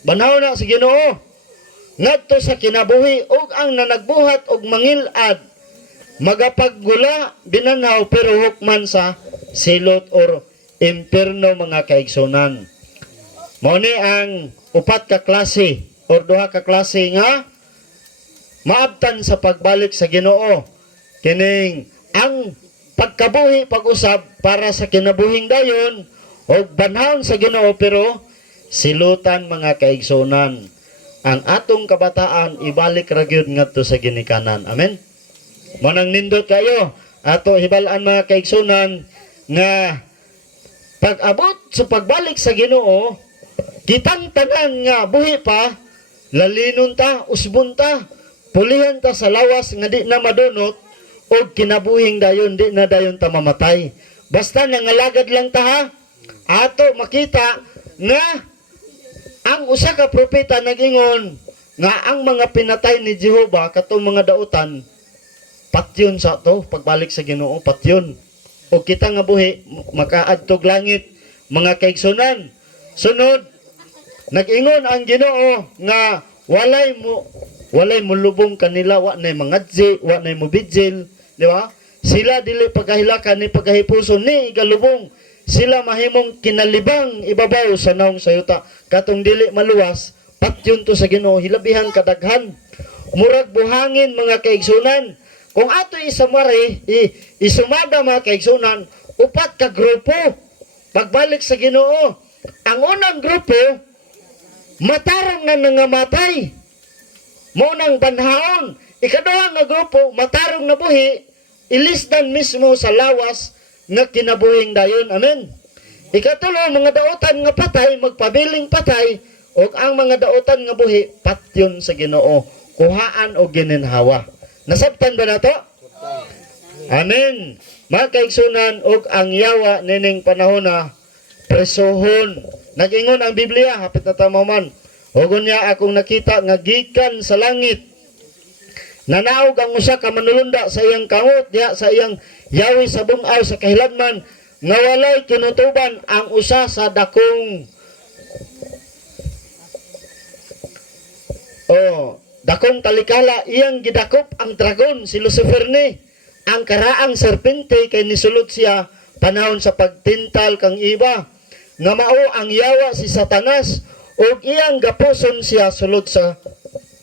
Banhaw na sa Ginoo. Ngadto sa kinabuhi og ang nanagbuhat og mangilad magapaggula binanhaw pero hukman sa silot or impierno mga kaigsunan. Mao ni ang upat ka klase or duha ka klase nga maabtan sa pagbalik sa Ginoo. Kining ang pagkabuhi pag-usab para sa kinabuhing dayon o banhaw sa Ginoo pero silutan mga kaigsunan. Ang atong kabataan ibalik ra gyud ngadto sa ginikanan. Amen. Mo nang nindot kayo ato hibalaan mga kaigsunan nga pag-abot sa pagbalik sa Ginoo kitang tanan nga buhi pa lalinon ta usbon ta pulihan ta sa lawas nga di na madunot o kinabuhing dayon di na dayon ta mamatay basta nangalagad lang ta ha ato makita nga ang usa ka propeta nag-ingon nga ang mga pinatay ni Jehova katong mga dautan patyon sa to pagbalik sa Ginoo patyon o kita nga buhi makaadtog langit mga kaigsunan. Sunod nag-ingon ang Ginoo nga walay mo lubong kanila wa nay mangadji wa nay mobidjil, di ba? Sila dili pagkahilakan ni pagkahipuson ni galubong sila mahimong kinalibang ibabaw sa naong sayuta katong dili maluwas patyon to sa Ginoo hilabihan kadaghan murag buhangin mga kaigsunan. Kung ato isamari isumada mga kaigsunan upat ka grupo pagbalik sa Ginoo. Ang unang grupo matarong na nangamatay mo nang banhaon. Ikaduha nga grupo matarong na buhi ilisdan mismo sa lawas nga kinabuhing dayon. Amen. Ikatulo mga daotan nga patay magpabiling patay ug ang mga daotan nga buhi patyon sa Ginoo kuhaan og gininhawa. Nasabtan ba nato? Amen. Mga kaigsunan og ang yawa nining panahon na presohon. Nag-ingon ang Biblia hapit na tamo man. Hugon niya akong nakita nga gikan sa langit. Nanaog ang usa ka manulunda sa iyang kamot diha sa iyang yawi sa bungaw sa kahilanman nga walay kinutuban ang usa sa dakong dakong talikala iyang gidakop ang dragon si Lucifer ni ang karaang serpente kay nisulod siya panahon sa pagtintal kang iba nga mao ang yawa si Satanas ug iyang gapuson siya sulod sa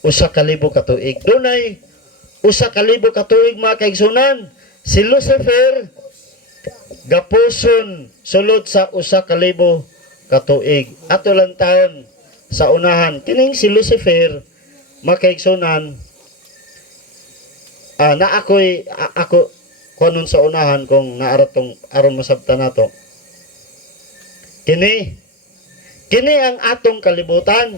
usa ka libo ka tuig. Dunay usa ka libo ka tuig mga kaigsunan si Lucifer gapuson sulod sa usa ka libo ka tuig. Ato lang taon sa unahan kining si Lucifer mga kaigsunan na ako kunon sa unahan kung naaratong aron masabtan nato kini ang atong kalibutan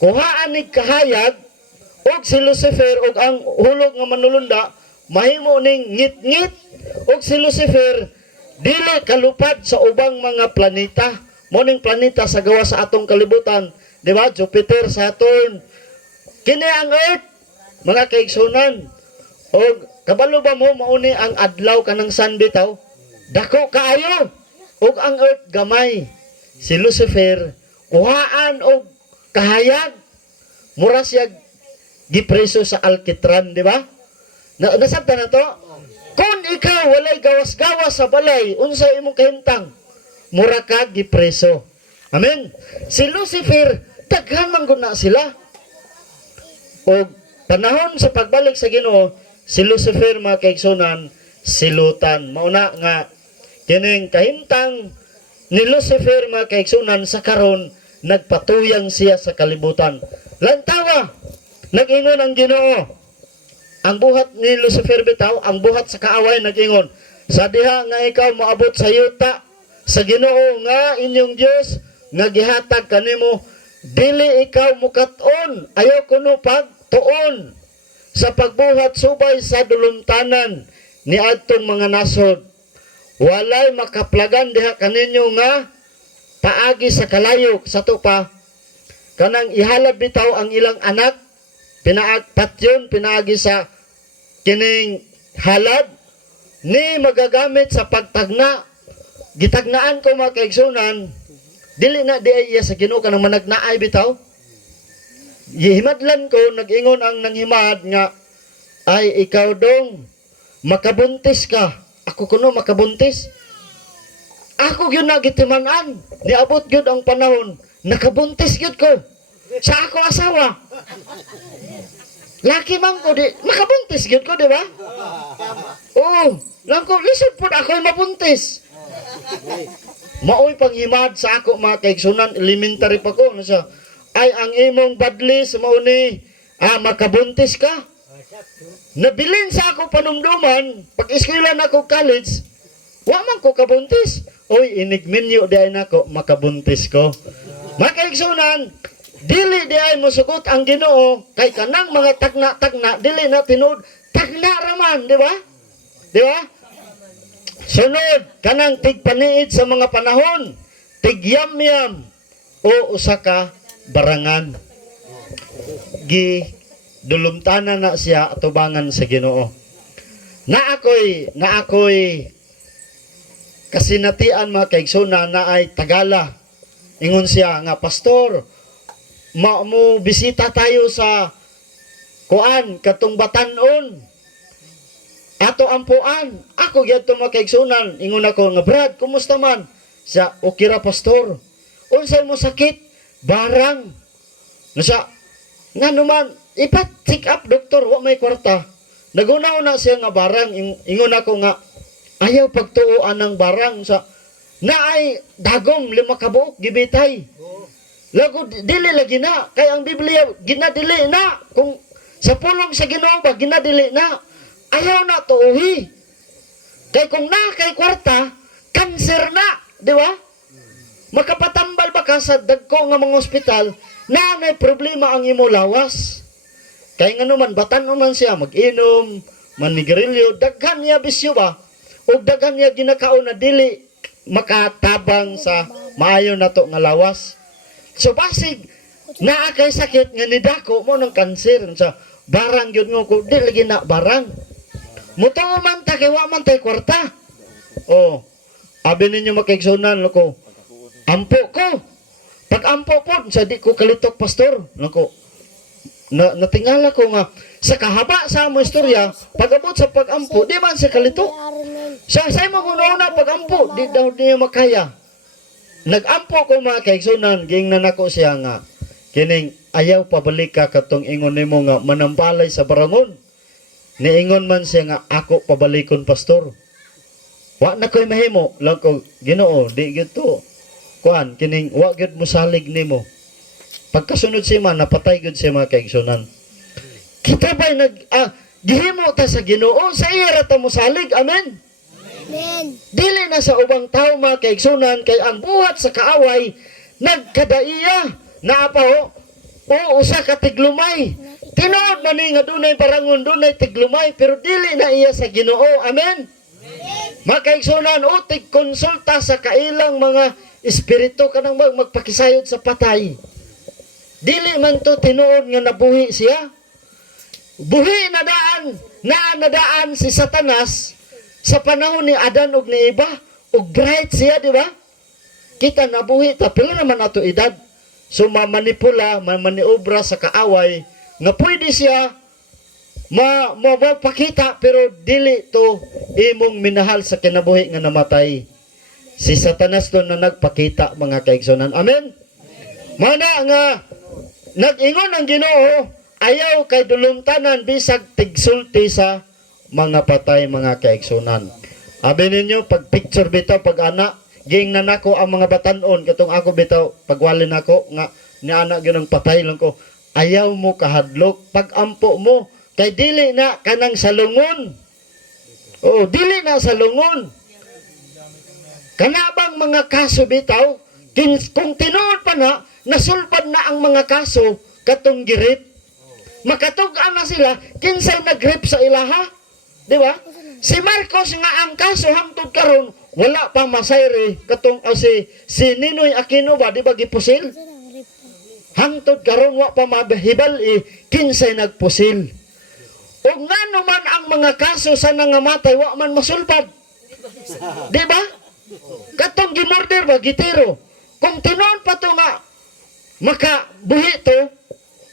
kuhaan ni kahayag og si Lucifer og ang hulog nga manulunda mahimo ning ngit-ngit og si Lucifer dili kalupad sa ubang mga planeta mo ning planeta sa gawa sa atong kalibutan, di ba? Jupiter, Saturn, kini ang Earth mga kaigsunan. O kabalo ba mo mauni ang adlaw kanang sun bitaw dako kaayo og ang Earth gamay. Si Lucifer kuhaan og kahayag mura siya gipreso sa alkitran, di ba? Nasabtan na to Kung ikaw walay gawas-gawas sa balay, unsa imong kahimtang? Mura ka gipreso. Amen. Si Lucifer, daghan man gud na sila. O panahon sa pagbalik sa Ginoo, si Lucifer mga kaigsunan, silutan. Mauna nga kining kahimtang ni Lucifer mga kaigsunan sa karon nagpatuyang siya sa kalibutan. Lantawa, nag-ingon ang Ginoo. Ang buhat ni Lucifer bitaw, ang buhat sa kaaway nag-ingon, sa diha nga ikaw moabot sa yuta sa Ginoo nga inyong Dios nga gihatag kanimo, dili ikaw mukat-on, ayaw kuno pagtuon sa pagbuhat subay sa dulumtanan ni adtong mga nasod. Walay makaplagan diha kaninyo nga paagi sa kalayok sa tupa. Kanang ihalad bitaw ang ilang anak, pinaag patyon, pinaagi sa kining halad, ni magagamit sa pagtagna. Gitagnaan ko mga kaigsunan, dili na di iya sa Ginoo kanang managnaay bitaw. Gihimadlan ko, nag-ingon ang nanghimad nga, ay ikaw dong, makabuntis ka. Ako kuno makabuntis. Ako yun na gitimanan. Niabot yun ang panahon. Nakabuntis yun ko. Sa ako asawa. Laki man ko, makabuntis yun ko, di ba? Oo. Lang ko, lisod po ako mabuntis. Maoy panghimad sa ako mga kaigsunan, elementary pa ko. Nasa, ay ang imong badli sa mauni, makabuntis ka. Nabilin sa ako panumduman, pag eskwela na ako college, wa man ko kabuntis. Oy, inigminyo di ay nako, makabuntis ko. Mga kaigsunan, dili di ay musugot ang Ginoo, kay kanang mga tagna-tagna, dili na tinud, tagna raman, di ba? Di ba? Sunod, kanang tigpaniid sa mga panahon, tigyam-yam, o usaka barangan. Dulumtanan na siya atubangan sa Ginoo. Na ako'y kasinatian mga kaigsunan na ay Tagala. Ingon siya nga, Pastor, mo bisita tayo sa kuan katong Batanon. Ato ampuan. Ako gyud mga kaigsunan. Ingon ako nga, Brad, kumusta man? Siya, okay ra Pastor. Unsay mo sakit? Barang. Nasa, nga naman, ipa-check up doktor, wa may kwarta. Nagunaw na siya nga barang, ingon ako nga, ayaw pagtuuan ng barang sa, na ay dagom, 5 kabuok, gibitay. Lago, dili lagi na, kaya ang Biblia, ginadili na, kung sa pulong sa Ginoo ba, ginadili na, ayaw na tuuhi. Kaya kung na kay kwarta, kanser na, di ba? Makapatambal ba ka sa dagko nga mga ospital, na may problema ang imo lawas. Kaya nga naman, batan naman siya, mag-inom, manigarilyo, daghan niya bisyo ba? O daghan niya ginakaon na dili makatabang sa maayo na to nga lawas. So basig, naa kay sakit nga nidako mo ng kanser. Sa barang yun nga ko, di lagi na barang. Muto man ta, kay wa man tay kwarta. O, abi ninyo makaigsunan, loko, ampo ko. Pag ampo po, sa di ko kalitok pastor, loko, natingala ko nga, sa kahaba sa mo istorya, pag-abot sa pag-ampo, di man siya kalito. Sa mo una pag-ampo, di daw niya makaya. Nag-ampo ko mga kaigsunan, gingnan ako siya nga, kining ayaw pabalik ka katong ingon nimo nga manambalay sa barangon. Niingon man siya nga, ako pabalikon pastor. Wa na ko'y mahimo, lang ko, Ginoo, di gyud to. Kuan, kining wa gyud mo salig nimo. Pagkasunod siya man, napatay gyud siya mga kaigsunan. Kita ba'y gihimo ta sa Ginoo, sa iya ta mo salig, amen? Amen. Dili na sa ubang tao mga kaigsunan, kay ang buhat sa kaaway, nagkadaiya, naapaho, o usa ka tiglumay. Tinuod man ni nga dunay parangon, dunay tiglumay, pero dili na iya sa Ginoo, amen? Mga kaigsunan, o tigkonsulta sa kailang mga espiritu kanang magpakisayod sa patay. Dili man to tinuod nga nabuhi siya. Buhi nadaan si Satanas sa panahon ni Adan ug ni Eva, ug bright siya, di ba? Kita nabuhi ta, pila naman ato edad. So mamanipula, maniobra sa kaaway nga pwede siya mapakita pero dili to imong minahal sa kinabuhi nga namatay. Si Satanas to na nagpakita, mga kaigsunan. Amen. Mana nga nag-ingon ang Ginoo, ayaw kay dulumtanan bisag tigsulti sa mga patay, mga kaigsunan. Abi ninyo, pag picture bitaw, pag anak, ging na nako ang mga batanon, katong ako bitaw, pagwali nako, nga, ni anak yun ang patay lang ko, ayaw mo kahadlok, pag ampo mo, kay dili na kanang salungon. Oo, dili na salungon. Kanabang mga kaso bitaw, kung tinuod pa na, nasulpad na ang mga kaso, katong girip. Makatug-an na sila, kinsay nag-grip sa ilaha. Di ba? Si Marcos nga ang kaso hangtod karon wala pa masayre katong si Ninoy Aquino ba di ba gipusil? Hangtod karon wa pa mabahibal kinsay nagpusil. Ug ngano man ang mga kaso sa nangamatay wa man masulbad. Di ba? Katong gimorder ba gitiro. Kung tinuon pa to nga makabuhi to,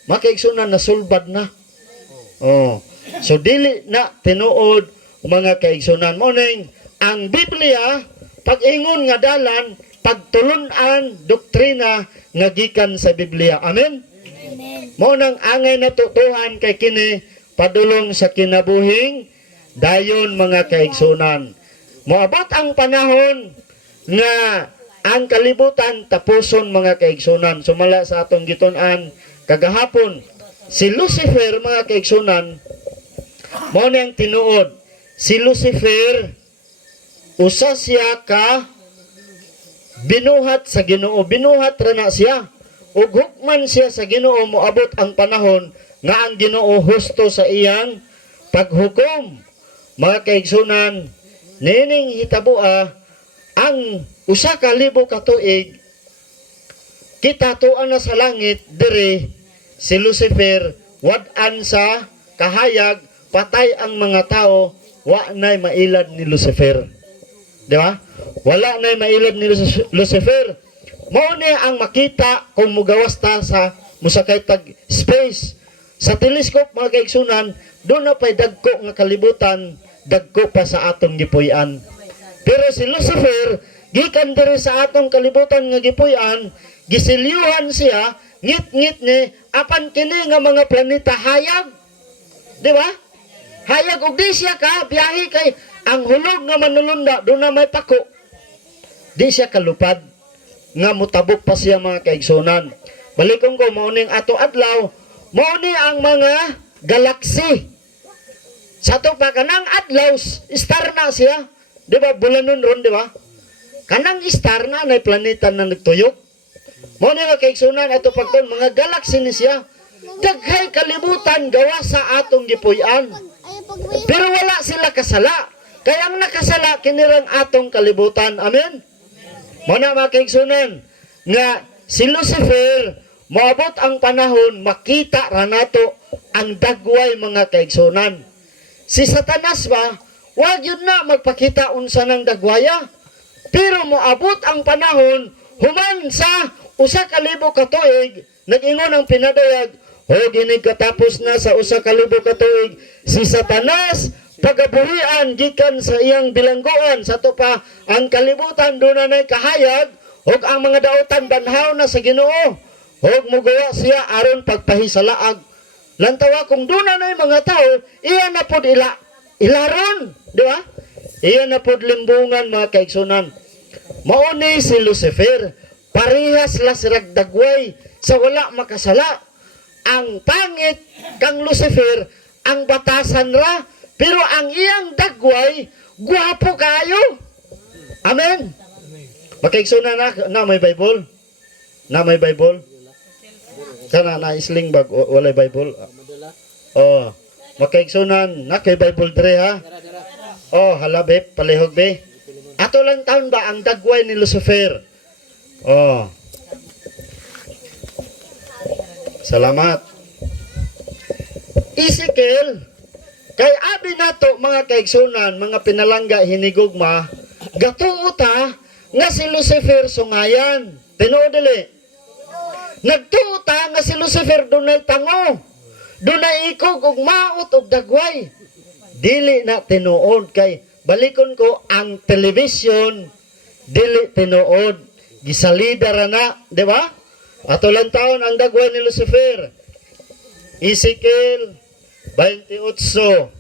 makaigsunan na sulbad na. Oh. So dili na tinuod mga kaigsunan mo ning ang Biblia pag-ingon nga dalan pagtulunan doktrina nga gikan sa Biblia. Amen. Amen. Mo nang angay natutuhan kay kini padulong sa kinabuhing dayon, mga kaigsunan. Moabot ang panahon nga ang kalibutan tapuson, mga kaigsunan. Sumala sa atong gitun-an kagahapon si Lucifer, mga kaigsunan, mo nang tinuod. Si Lucifer, usa siya ka binuhat sa Ginoo. Binuhat ra na siya. Ug hukman siya sa Ginoo, moabot ang panahon nga ang Ginoo husto sa iyang paghukom. Mga kaigsunan, nining hitabua ang usa ka libo ka tuig kita tuan na sa langit diri si Lucifer wad-an sa kahayag, patay ang mga tao, wa nay mailad ni Lucifer. Di ba? Wala nay mailad ni Lucifer. Mao ni ang makita kung mugawas ta sa musakay tag space. Sa telescope, mga kaigsunan, doon na pa'y dagko nga kalibutan, dagko pa sa atong gipuy-an. Pero si Lucifer, gikan diri sa atong kalibutan nga gipuy-an, gisilyuhan siya, ngit-ngit ni, apan kini nga mga planeta hayag. Di ba? Hayag og di siya ka biyahe kay ang hulog nga manulunda doon na may pako. Di siya kalupad nga mutabok pa siya, mga kaigsunan. Balikon ko mao ning ato adlaw, mao ni ang mga galaksi. Sa to pa kanang adlaw star na siya. Di ba bulanon ron, di ba? Kanang star na nay planeta na nagtuyok. Mao ni, mga kaigsunan, ato pagton mga galaksi ni siya. Daghay kalibutan gawa sa atong gipuy-an. Pero wala sila kasala. Kaya ang nakasala kinirang atong kalibutan. Amen? Muna, mga kaigsunan, nga si Lucifer, moabot ang panahon, makita ra nato ang dagway, mga kaigsunan. Si Satanas ba, wag yun na magpakita unsa ng dagwaya. Pero moabot ang panahon, human sa usa ka libo ka tuig, nag-ingon ang pinadayag, o ginig katapos na sa usa ka libo ka tuig, si Satanas pagabuhian gikan sa iyang bilangguan. Sa to pa ang kalibutan doon na kahayag, og ang mga daotan banhaw na sa Ginoo, og mugawa siya aron pagpahisalaag. Lantawa kung doon na mga tao, iya na pod ilaron, di ba? Iya na pod limbungan, mga kaigsunan. Mauni si Lucifer, parehas la sirag dagway sa wala makasala. Ang pangit kang Lucifer, ang batasan ra, pero ang iyang dagway, guwapo kayo. Amen. Makaigsunan na may Bible? Na may Bible? Kana na isling bag walay Bible? Oh, makaigsunan na kay Bible dre ha. Oh, halabe, palihog be. Ato lang taon ba ang dagway ni Lucifer? Oh. Salamat. Ezekiel, kay abi nato, mga kaigsunan, mga pinalangga hinigugma, gatuuta nga si Lucifer sungayan. Tinuod dili. Nagtuuta nga si Lucifer dunay tango. Dunay ikog og maot og dagway. Dili na tinuod kay balikon ko ang television dili tinuod gisalida ra na, di ba? Ato lang taon ang dagway ni Lucifer. Ezekiel 28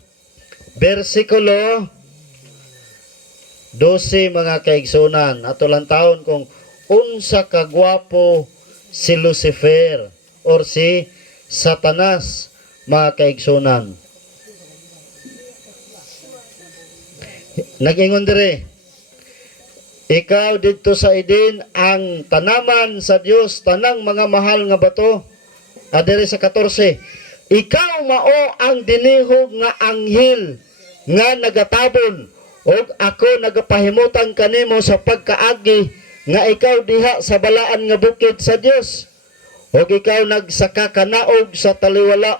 versikulo 12 mga kaigsunan. Ato lang taon kung unsa kagwapo si Lucifer or si Satanas mga kaigsunan. Nag-ingon dire, ikaw dito sa Eden ang tanaman sa Dios, tanang mga mahal nga bato. Adere sa 14, ikaw mao ang dinihog nga anghel nga nagatabon og ako nagapahimutan kanimo sa pagkaagi nga ikaw diha sa balaan nga bukid sa Dios. Og ikaw nagsaka kanaog sa taliwala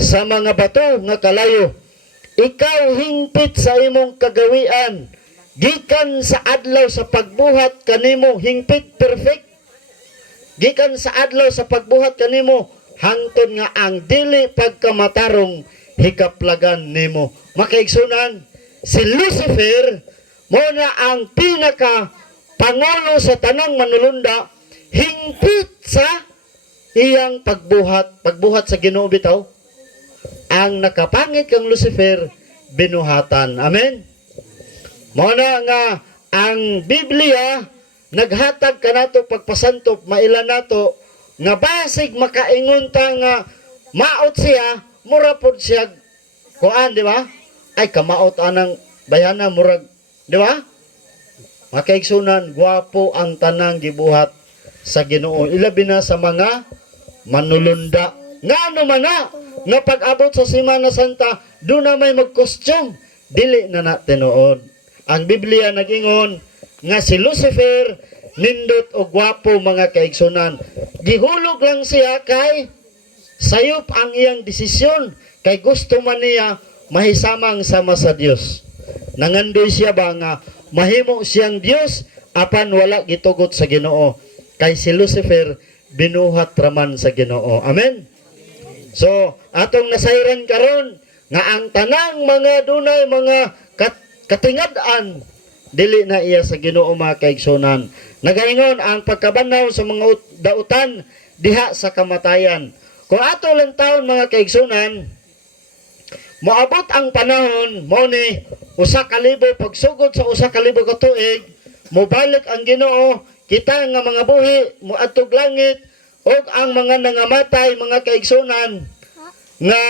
sa mga bato nga kalayo. Ikaw hingpit sa imong kagawian gikan sa adlaw sa pagbuhat kanimo, hingpit perfect. Gikan sa adlaw sa pagbuhat kanimo hangtod nga ang dili pagkamatarong hikaplagan nimo. Makaigsunan, si Lucifer mo na ang pinaka pangulo sa tanang manulunda, hingpit sa iyang pagbuhat sa Ginoo bitaw. Ang nakapangit kang Lucifer binuhatan. Amen. Mo na nga ang Biblia naghatag kanato pagpasantop maila nato nga basig makaingon ta nga maot siya, mura pod siya kuan, di ba? Ay kamaot anang bayana murag, di ba? Makaigsunan, gwapo ang tanang gibuhat sa Ginoo, ilabi na sa mga manulunda. Ngano man nga pag-abot sa Semana Santa, doon na may mag-costume, dili na tinuod. Ang Biblia nag-ingon nga si Lucifer nindot o gwapo mga kaigsunan. Gihulog lang siya kay sayop ang iyang desisyon, kay gusto man niya mahisamang sama sa Dios. Nangandoy siya ba nga mahimo siyang Dios apan wala gitugot sa Ginoo, kay si Lucifer binuhat raman sa Ginoo. Amen. So atong nasayran karon nga ang tanang mga dunay mga katingad-an dili na iya sa Ginoo mga kaigsunan. Nagaingon ang pagkabanaw sa mga dautan diha sa kamatayan. Kung ato lang taon mga kaigsunan, moabot ang panahon mo ni 1,000 pagsugod sa 1,000 ka tuig, mobalik ang Ginoo, kita nga mga buhi moadtog langit, og ang mga nangamatay mga kaigsunan nga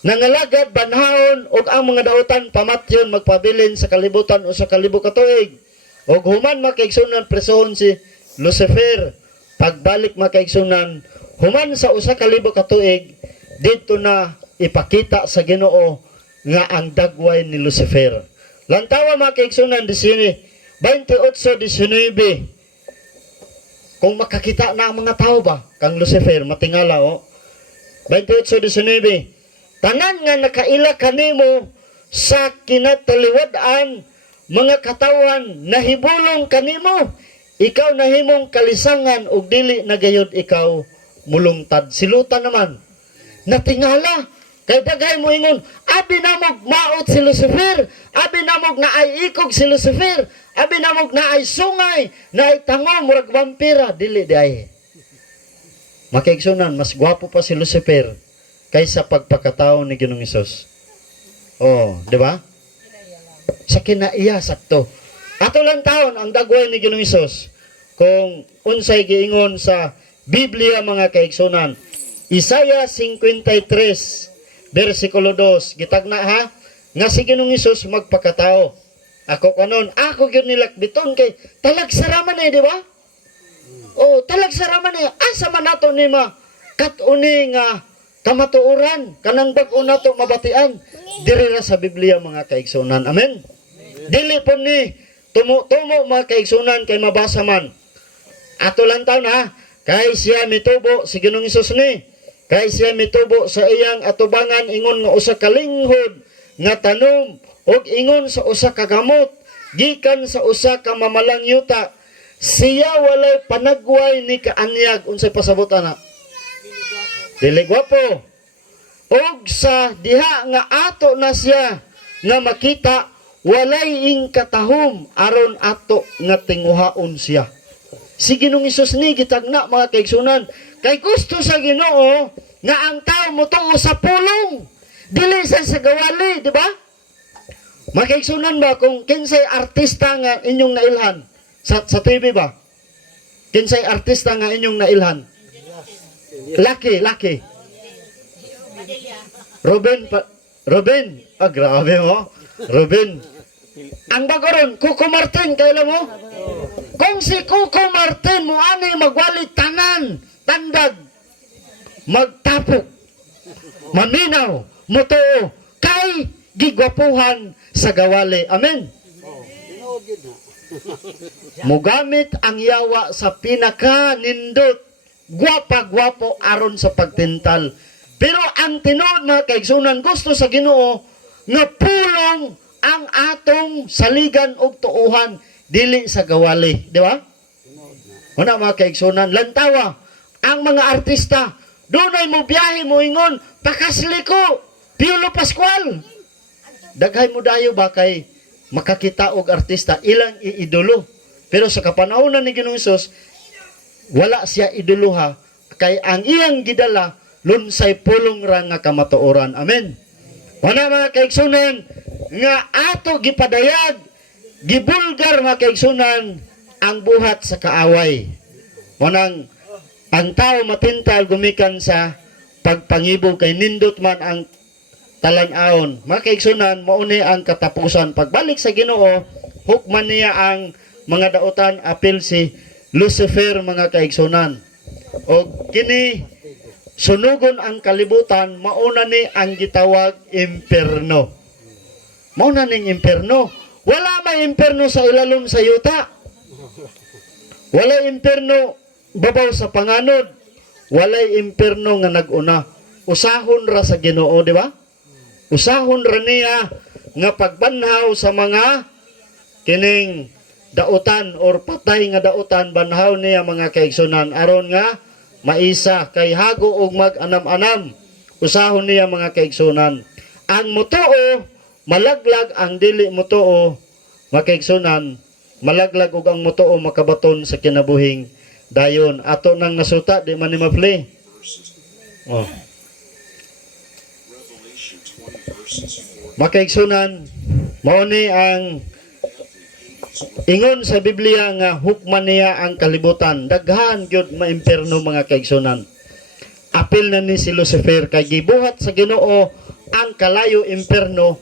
nangalagad banhaon og ang mga dautan pamatyon magpabilin sa kalibutan o sa 1,000 ka tuig. Og human makaigsunan presohon si Lucifer, pagbalik makaigsunan human sa 1,000 ka tuig, dito na ipakita sa Ginoo nga ang dagway ni Lucifer. Lantawa makaigsunan 28:19, kung makakita na ang mga tao ba kang Lucifer matingala 28:19, tanan nga nakaila kanimo sa kinataliwad-an mga katawan nahibulong kanimo, ikaw nahimong kalisangan ug dili nagayod ikaw mulungtad. Silutan naman natingala kay daghay mo ingon, abi namog maot si Lucifer, abi namog naay ikog si Lucifer, abi namog naay sungay, naay tango murag vampira, dili diay. Makaigsunan, mas gwapo pa si Lucifer kaysa pagpakatao ni Ginoong Hesus. Oh, di ba? Sa kinaiya sakto. Ato lang taon ang dagway ni Ginoong Hesus. Kung unsay giingon sa Biblia mga kaigsunan, Isaiah 53 versikulo 2, gitagna ha, nga si Ginoong Hesus magpakatao. Ako kanon, ako gyud nilakbiton kay talag saraman di ba? Oh, talag saraman asa man nato ni katuni nga kamatuoran kanang bag-o nato mabatian diri ra sa Biblia mga kaigsunan. Amen. Dili po ni tumo mga kaigsunan kay mabasa man. Ato lang taon ha, kay siya mitubo si Ginoong Hesus ni, kay siya mitubo sa iyang atubangan ingon nga usa ka linghod nga tanom og ingon sa usa ka gamot gikan sa usa ka mamalang yuta. Siya walay panagway ni kaanyag. Unsay pasabot ana? Dili gwapo. Og sa diha nga ato na siya nga makita walay ing katahom aron ato nga tinguhaon siya. Si Ginoong Hesus ni gitagna mga kaigsunan, kay gusto sa Ginoo nga ang tao motuo sa pulong, dili sa gawali, di ba? Mga kaigsunan ba kung kinsay artista nga inyong nailhan sa TV ba? Kinsay artista nga inyong nailhan? Laki. Ruben, grabe mo. Ruben. Ang bagoron, Coco Martin, kailan mo? Kung si Coco Martin mo ani magwali tanan, tandag, magtapok, maminaw, motoo, kay gigwapuhan sa gawali. Amen. Mugamit ang yawa sa pinaka-nindot, gwapa-gwapo aron sa pagtintal. Pero ang tinuod mga kaigsunan, gusto sa Ginoo nga pulong ang atong saligan og tuuhan dili sa gawali, di ba? Una mga kaigsunan, lantawa ang mga artista dunay mo biyahe mo ingon pakasli ko Piolo Pascual. Daghay mo dayo ba kay makakita og artista ilang iidolo. Pero sa kapanahonan ni Ginoong Hesus wala siya iduluha kay ang iyang gidala lunsay pulong ra nga kamatuoran. Amen. Wala mga kaigsunan nga ato gipadayag, gibulgar mga kaigsunan ang buhat sa kaaway. Wanang ang tao matintal gumikan sa pagpangibog kay nindot man ang talan-aon. Mga kaigsunan, mauni ang katapusan. Pagbalik sa Ginoo, hukman niya ang mga dautan apil si Lucifer mga kaigsunan. O kini sunugon ang kalibutan, mauna ni ang gitawag imperno. Mauna ning imperno. Wala may imperno sa ilalom sa yuta. Wala imperno babaw sa panganod. Wala imperno nga naguna. Usahon ra sa Ginoo, di ba? Usahon ra niya nga pagbanhaw sa mga kining dautan or patay nga dautan, banhaw niya mga kaigsunan aron nga maisa kay hago og mag-anam-anam. Usahon niya mga kaigsunan. Ang mutuo malaglag, ang dili mutuo mga kaigsunan malaglag og ang mutuo makabaton sa kinabuhing dayon. Ato nang nasuta di man ni mapli. Oh. Mga kaigsunan, mao ni ang ingon sa Biblia nga hukman niya ang kalibutan. Daghan gyud maimperno mga kaigsunan. Apil na ni si Lucifer kay gibuhat sa Ginoo ang kalayo imperno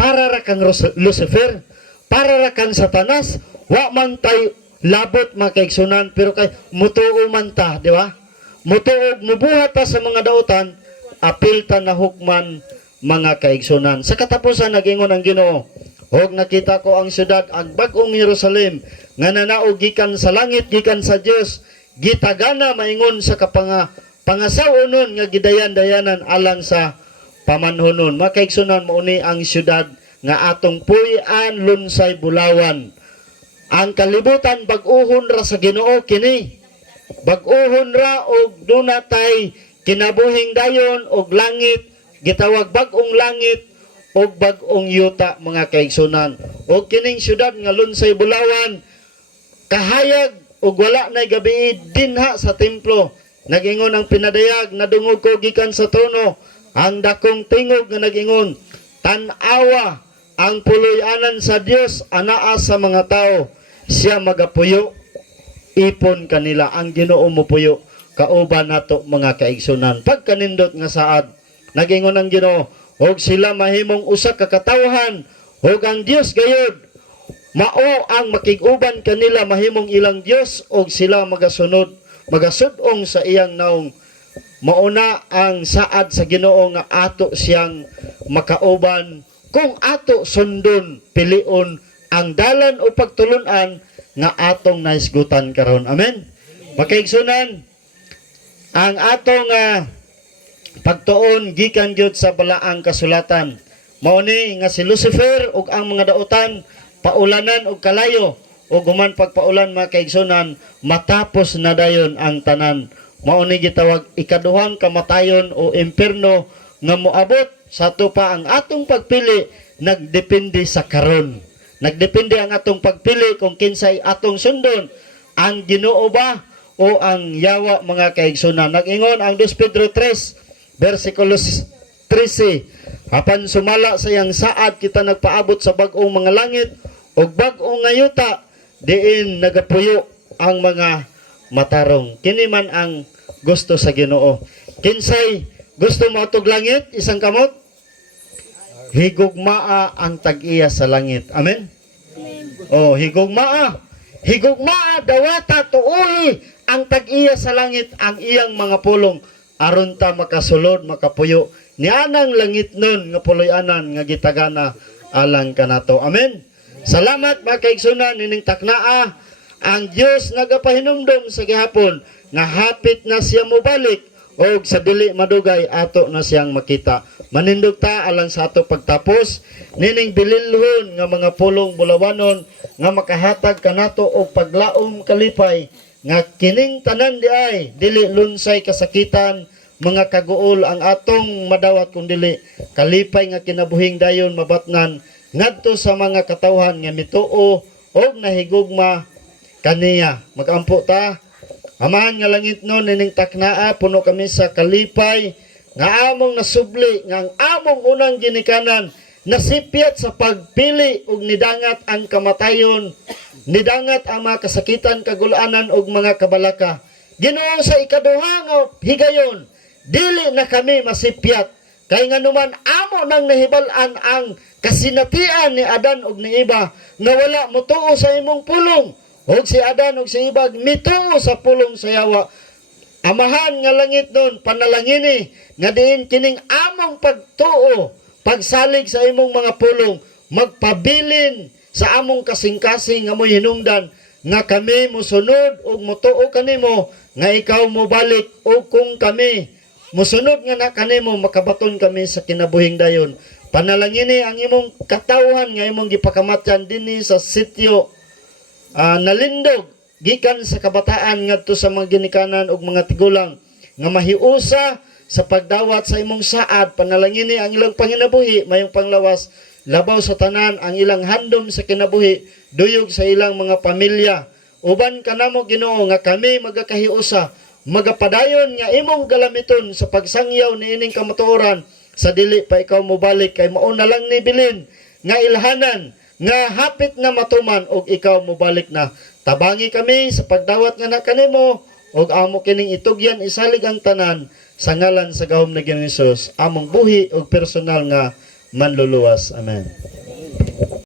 para ra kang Lucifer, para ra kang Satanas. Wa man tay labot mga kaigsunan pero kay mutuo man ta, di ba? Mutuo mubuhat ta sa mga dautan, apil ta na hukman mga kaigsunan. Sa katapusan nagingon ang Ginoo, og nakita ko ang syudad, ang bag-ong Jerusalem, nga nanaog gikan sa langit, gikan sa Dios, gitagana maingon sa pangasawunon nga gidayan-dayanan alang sa pamanhonon. Mga kaigsunan, mauni ang syudad nga atong puy-an lunsay bulawan. Ang kalibutan bag-uhon ra sa Ginoo kini. Bag-uhon ra og dunatay kinabuhing dayon og langit, gitawag bag-ong langit og bag-ong yuta mga kaigsunan. Og kining syudad nga lunsay bulawan kahayag og wala nay gabi dinha sa templo. Nagingon ang pinadayag, nadungog ko gikan sa trono ang dakong tingog nga nagingon, tan-awa ang puloy-anan sa Dios anaa sa mga tao, siya magapuyo ipon kanila. Ang Ginoo mo puyo kauban nato mga kaigsunan. Pagkanindot nga saad, nagingon ang Ginoo, og sila mahimong usa ka katawhan, og ang Dios gayud mao ang makig-uban kanila, mahimong ilang Dios, og sila magasudong sa iyang naong. Mauna ang saad sa Ginoo nga ato siyang makauban kung ato sundon pilion ang dalan o pagtulunan nga atong naisgutan karon. Amen. Makaigsunan, ang atong pagtuon gikan gyud sa balaang kasulatan. Mao ni nga si Lucifer ug ang mga dautan paulanan og kalayo, ug human pagpaulan mga kaigsunan matapos na dayon ang tanan. Mao ni gitawag ikaduhang kamatayon o impierno nga moabot sa ato pa ang atong pagpili nagdepende sa karon. Nagdepende ang atong pagpili kung kinsay atong sundon, ang Ginoo ba o ang yawa mga kaigsunan. Nag-ingon ang 2 Pedro 3 versikulos 13, apan sumala sa iyang saad kita nagpaabot sa bag-ong mga langit ug bag-ong nga yuta diin nagapuyo ang mga matarong. Kini man ang gusto sa Ginoo. Kinsay gusto mo atog langit isang kamot? Higugmaa ang tag-iya sa langit. Amen? Oh, higugmaa. Higugmaa, dawata, tuuli ang tag-iya sa langit ang iyang mga pulong. Aron ta makasulod, makapuyo. Nianang langit nun, nga puloy-anan, nga gitagana, alang kanato. Amen? Salamat mga kaigsunan, nining taknaa. Ang Diyos nagapahinumdum sa gihapon, nga hapit na siya mobalik, o sa dili madugay ato na siyang makita. Manindog ta alang sa ato pagtapos nining bililhon nga mga pulong bulawanon nga makahatag kanato og paglaom kalipay nga kining tanan di ay dili lunsay kasakitan mga kaguol ang atong madawat kun dili kalipay nga kinabuhing dayon mabatnan ngadto sa mga katawhan nga mituo og nahigugma kaniya. Magampo ta. Amahan nga langit no, nining taknaa, puno kami sa kalipay, nga among nasubli, nga ang among unang ginikanan, nasipyat sa pagpili ug nidangat ang kamatayon, nidangat ang mga kasakitan, kagulanan ug mga kabalaka. Ginoo sa ikaduha nga higayon, dili na kami masipyat, kay nga naman amo nang nahibalan ang kasinatian ni Adan ug ni Eva, nga wala mutuo sa imong pulong, og si Adan og si Eva mituo sa pulong sa yawa. Amahan nga langit nun, panalangini nga diin kining among pagtuo, pagsalig sa imong mga pulong, magpabilin sa among kasing-kasing nga mo'y hinungdan, nga kami musunod ug mutuo kanimo, nga ikaw mo balik o kung kami musunod nga na kanimo, makabaton kami sa kinabuhing dayon. Panalangini ang imong katawhan nga imong gipakamatyan dinhi sa sityo nalindog gikan sa kabataan ngadto sa mga ginikanan ug mga tigulang nga mahiusa sa pagdawat sa imong saad. Panalangini ang ilang panginabuhi mayong panglawas labaw sa tanan ang ilang handom sa kinabuhi duyog sa ilang mga pamilya. Uban kanamo Ginoo nga kami magakahiusa magapadayon nga imong galamiton sa pagsangyaw niining kamatuoran sa dili pa ikaw mobalik kay mao na lang ni bilin nga ilhanan nga hapit na matuman og ikaw mobalik na. Tabangi kami sa pagdawat nga na kanimo og amo kining itugyan isalig ang tanan sa ngalan sa gahom na Ginoong Hesus among buhi og personal nga manluluwas. Amen.